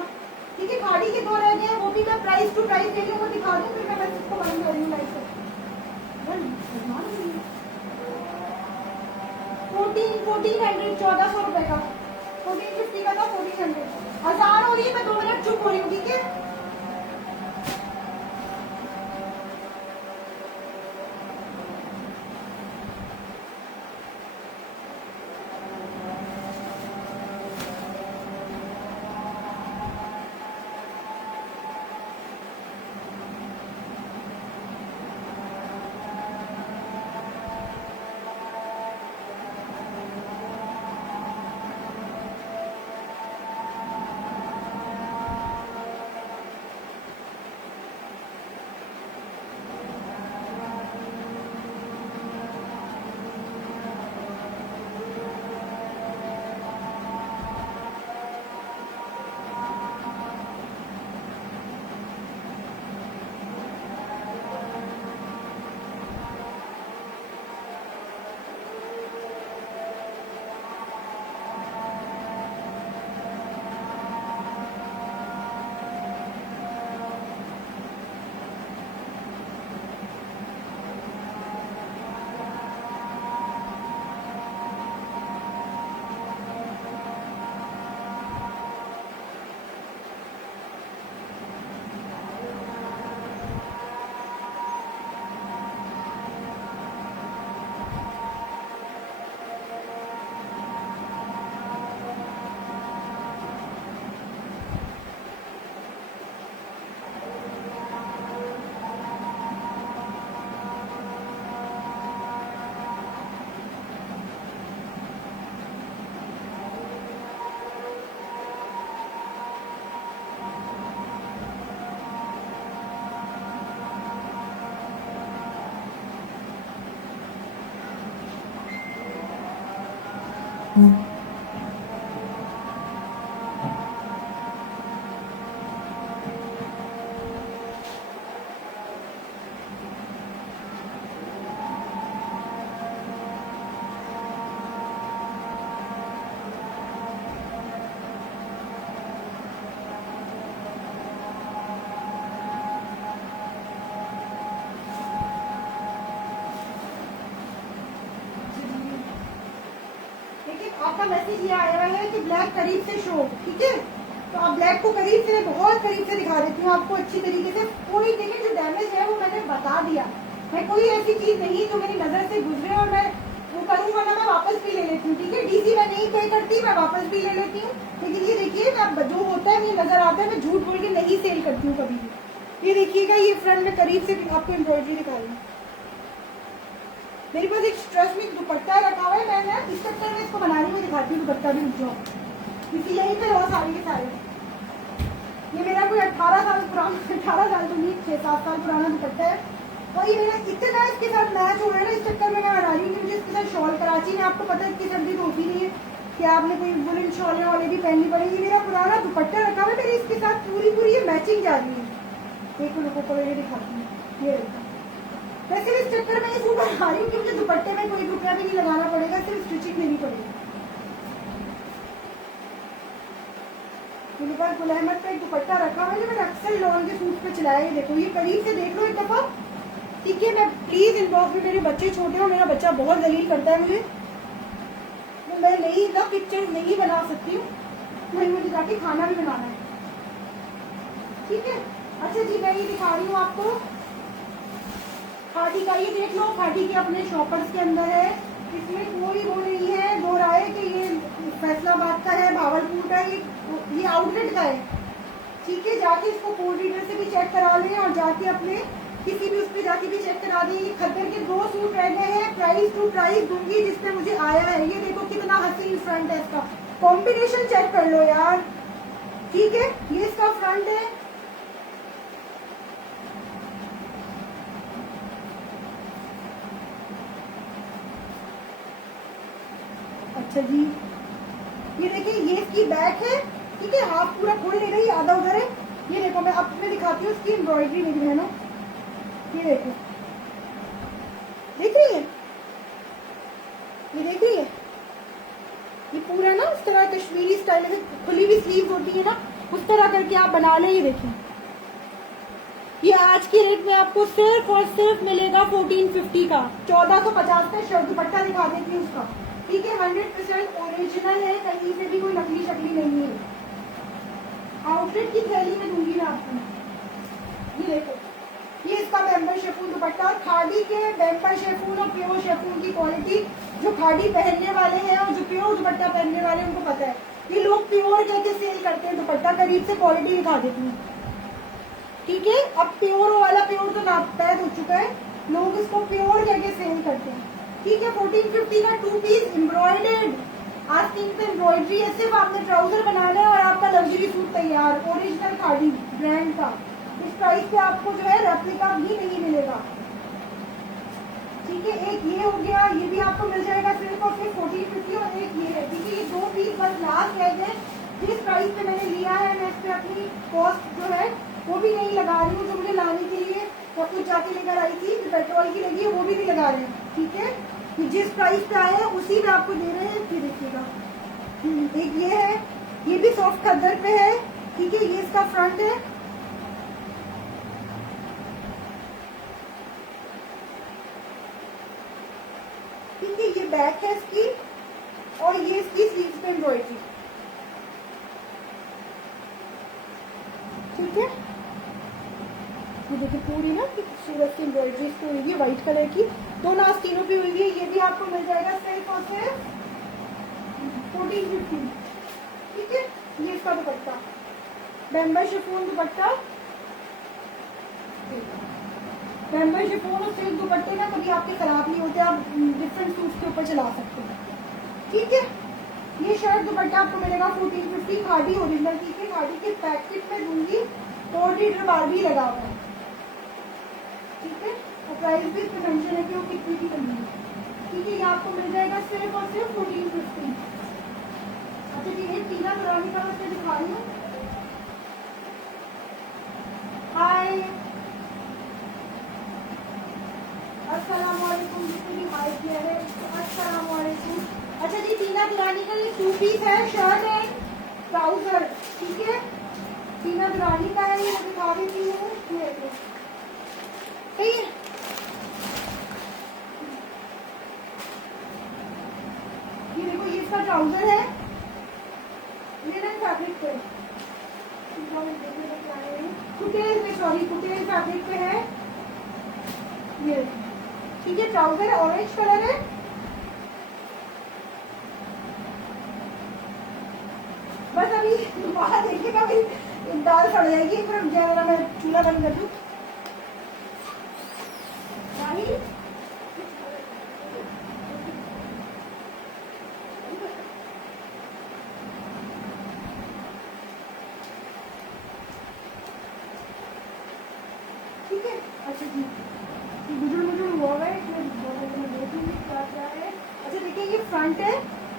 ठीक है, खाड़ी के 2 रह गए, वो भी मैं प्राइस टू प्राइस दे रही हूँ, वो दिखा दूँ, फिर मैं बस इसको बंद कर रही हूँ लाइट से। 1400 1400 रुपए का, 1450 का था, 1400। 1000 हो रही है, मैं 2 मिनट चुप हो रही हूँ। ठीक है, आपका मैसेज ये आया हुआ है कि ब्लैक करीब से शो, ठीक है। तो आप ब्लैक को करीब से, बहुत करीब से दिखा देती हूँ आपको अच्छी तरीके से। कोई देखिए जो डैमेज है वो मैंने बता दिया, मैं कोई ऐसी चीज नहीं जो मेरी नजर से गुजरे और मैं वो करूँगा ना, मैं वापस भी ले लेती हूँ, ठीक है। डीसी मैं नहीं पे करती, मैं वापस भी ले लेती हूँ। लेकिन ये देखिए जो होता है मुझे नजर आता है, मैं झूठ बोल के नहीं सेल करती हूँ कभी भी। ये देखिएगा, ये फ्रंट में करीब से आपको एम्ब्रॉयडरी दिखा रही हूँ। मेरे पास एक स्ट्रेस में दुपट्टा रखा हुआ है, मैं इस चक्कर में इसको बनाने को दिखाती हूँ। दुपट्टा भी रुक जाओ, क्योंकि यहीं पे रहो सारे के सारे। ये मेरा कोई 18 साल पुराना, 18 साल तो नहीं, 6-7 साल पुराना दुपट्टा है। और ये मेरा इतना इसके साथ मैच हो रहा है ना, इस चक्कर में मैं बना रही हूँ कि मुझे इसके साथ शॉल, कराची में आपको पता है इतनी सर्दी तो होती नहीं है कि आपने कोई वुलन शॉल वाले भी पहननी पड़ेगी। मेरा पुराना दुपट्टा रखा हुआ है, मेरी इसके साथ पूरी ये मैचिंग जा रही है। एक मिनट को ये दिखाती हूँ, ये देखो। वैसे भी इस चक्कर में ये सूट बना रही हूँ कि मुझे दुपट्टे में कोई रुपया भी नहीं लगाना पड़ेगा, सिर्फ स्टिचिंग देनी पड़ेगी। मेरे पास गुल अहमद का एक दुपट्टा रखा हुआ है जो मैंने अक्सर लॉन के सूट पे चलाया है। देखो, ये करीब से देख लो एक दफा, ठीक है। मैं प्लीज इनबॉक्स में, मेरे बच्चे छोटे हो, मेरा बच्चा बहुत जलील करता है मुझे, तो मैं नहीं ना पिक्चर नहीं बना सकती हूँ, वही मुझे जाके खाना भी बनाना है, ठीक है। अच्छा जी, मैं ये दिखा रही हूँ आपको खादी का। ये देख लो, खादी के अपने शॉपर्स के अंदर है, इसमें कोई वो नहीं है दो राय कि ये फैसलाबाद का है, भावलपुर का, ये आउटलेट का है, ठीक है। जाके इसको कोड रीडर से भी चेक करा लें और जाके अपने किसी भी उस पर जाके भी चेक करा दें। ये खद्दर के 2 सूट रह गए हैं, प्राइस टू प्राइस दूंगी जिसमें मुझे आया है। ये देखो कितना हसीन फ्रंट है इसका, कॉम्बिनेशन चेक कर लो यार, ठीक है। ये इसका फ्रंट है, अच्छा जी। ये देखिए, ये इसकी बैक है, ठीक है। हाफ पूरा खोल ले रही, आधा उधर है। ये देखो, मैं अब मैं दिखाती हूँ इसकी एम्ब्रॉयडरी मेरी बहनों, ये देखो, देख रही है, ये देख रही है। ये पूरा ना उस तरह कश्मीरी स्टाइल में खुली हुई स्लीव होती है ना, उस तरह करके आप बना लें। ये देखिए, ये आज के रेट में आपको सिर्फ और सिर्फ मिलेगा 1450 का, 1450 का शर्ट। दुपट्टा दिखा देती हूँ उसका, ठीक है। 100% ओरिजिनल है, कहीं से भी कोई नकली शक्ली नहीं है। आउटलेट की थैली में दूंगी मैं आपको। ये देखो, ये इसका बेम्बर शेफून दुपट्टा, खादी के बेम्बर शेफून और प्योर शेफून की क्वालिटी जो खादी पहनने वाले हैं और जो प्योर दुपट्टा पहनने वाले हैं उनको पता है। ये लोग प्योर कहते सेल करते हैं दुपट्टा, करीब से क्वालिटी दिखा देती हूँ, ठीक है। अब प्योर वाला प्योर तो नापैद हो चुका है, लोग इसको प्योर कहके सेल करते हैं, ठीक है। 1450 का 2 पीस एम्ब्रॉयडर्ड, आस्तीन पे एम्ब्रॉयडरी है, सिर्फ आपने ट्राउजर बनाना है और आपका लग्जरी सूट तैयार, ओरिजिनल खादी ब्रांड का। इस प्राइस पे आपको जो है रेप्लिका भी नहीं मिलेगा, ठीक है। एक ये हो गया, ये भी आपको मिल जाएगा सिर्फ और सिर्फ 1450, और एक ये है, ठीक है। ये 2 पीस बस लास्ट रह गए। जिस प्राइस पे मैंने लिया है, मैं इस पे अपनी कॉस्ट जो है वो भी नहीं लगा रही हूँ, जो मुझे लाने के लिए सब कुछ जाके लेकर आई थी, जो पेट्रोल की लगी है वो भी नहीं लगा रहे हैं, ठीक है। जिस प्राइस पे आया है उसी में आपको दे रहे हैं। फिर देखिएगा, एक ये है, ये भी सॉफ्ट खद्दर पे है, ठीक है। ये इसका फ्रंट है, ठीक है। ये बैक है इसकी, और ये इसकी स्लीव्स पे एम्ब्रॉयडरी, ठीक है। ये देखिए पूरी ना खूबसूरत सी एम्ब्रॉयडरी इसकी हुई है व्हाइट कलर की, दोनों आस्तीनों पे हुई है। ये भी आपको मिल जाएगा सिर्फ और सिर्फ 1450, ठीक है। ये इसका दुपट्टा बेम्बर शिफॉन दुपट्टा, बेम्बर शिफॉन और सिल्क दुपट्टे ना कभी आपके खराब नहीं होते, आप डिफरेंट सूट्स के ऊपर चला सकते हैं, ठीक है। ये शर्ट दुपट्टा आपको मिलेगा 1450, खादी ओरिजिनल, ठीक है। खादी के पैकेट में दूंगी, 4 लीटर बार भी लगा हुआ है, ठीक है। और प्राइस भी इसमें मेंशन है कि वो कितनी की करनी है, ठीक है। ये आपको मिल जाएगा सिर्फ और सिर्फ 1450। अच्छा जी, एक टीना दुरानी का मैं दिखा रही हूँ। हाय, अस्सलाम वालेकुम। जिसने भी हाय किया है अस्सलाम वालेकुम। अच्छा जी, टीना दुरानी का ये 2 पीस है, शर्ट है, ट्राउजर, ठीक है। टीना दुरानी का है, ये दिखा देती हूँ। ये देखो, ये इसका ट्राउजर है, लिनन फैब्रिक पे, कुटेल में, सॉरी कुटेल फैब्रिक पे है ये, ठीक है। ट्राउजर ऑरेंज कलर है, बस अभी बाहर देखिएगा भाई, दाल सड़ जाएगी। फिर जरा मैं चूल्हा बंद कर दूँ। ठीक है, अच्छा जी, गुजर हुआ है, क्या है। अच्छा देखिए, ये फ्रंट है,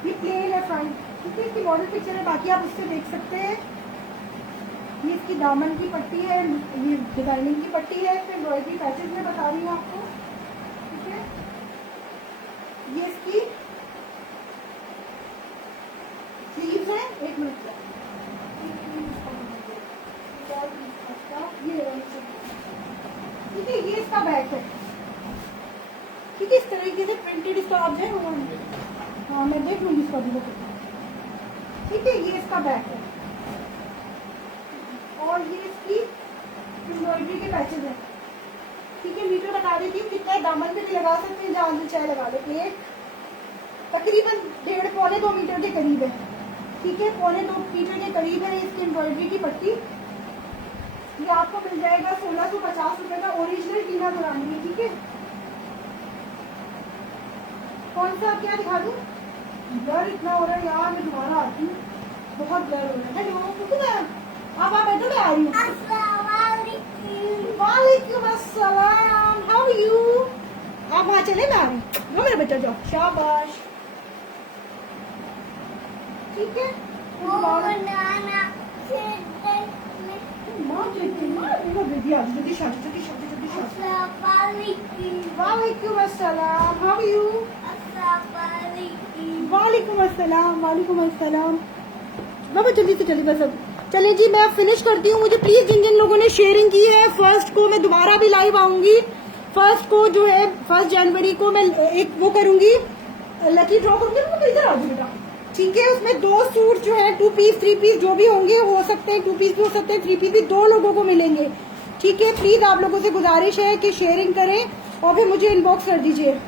ये प्लेन है फ्रंट, ठीक है। इसकी मॉडल पिक्चर है, बाकी आप उससे देख सकते हैं। ये इसकी दामन की पट्टी है, ये डिजाइनिंग की पट्टी है, फिर एम्ब्रॉयडरी पैचेज में बता रही हूँ आपको, ठीक है। ये इसकी स्लीव्स है, एक मिनट, ठीक है। ये इसका बैक है, ठीक है। इस तरीके से प्रिंटेड इसका आप है, हाँ मैं देख लूंगी इसका भी, ठीक है। ये इसका बैक है, और ये इसकी एम्ब्रॉयडरी के पैचेज है, ठीक है। मीटर बता देती हूँ कितना है, दामन पे भी लगा सकते हैं, जहाँ से चाहे लगा लेते हैं। तकरीबन 1.5 पौने 2 मीटर के करीब है, ठीक है। पौने 2 मीटर के करीब है इसकी एम्ब्रॉयडरी की पट्टी। ये आपको मिल जाएगा 1650 रुपए का, ओरिजिनल टीना दुरानी में, ठीक है। कौन सा क्या दिखा दूँ? ब्लर इतना हो रहा है यार, मैं दोबारा आती हूँ, बहुत ब्लर हो रहा है। हेलो, आप बैठो, मैं आ रही हूँ। वालेकुम अस्सलाम, हाउ आर यू? आप वहाँ चले, मैं आ रही हूँ। जो मेरे बच्चा, जाओ, शाबाश, ठीक है। वालेकुम अस्सलाम, हाउ आर यू? वालेकुम अस्सलाम, वालेकुम अस्सलाम। बाबा जल्दी से जल्दी, बस अब चलिए जी, मैं फिनिश करती हूँ। मुझे प्लीज जिन जिन लोगों ने शेयरिंग की है, फर्स्ट को मैं दोबारा भी लाइव आऊंगी। फर्स्ट को जो है 1 जनवरी को मैं एक वो करूंगी, लकी ड्रॉ करूंगी। इधर आ जाओ बेटा, ठीक है। उसमें 2 सूट जो है, 2 पीस 3 पीस जो भी होंगे, हो सकते हैं 2 पीस भी हो सकते हैं, 3 पीस भी, 2 लोगों को मिलेंगे, ठीक है। प्लीज आप लोगों से गुजारिश है कि शेयरिंग करें और फिर मुझे इनबॉक्स कर दीजिए।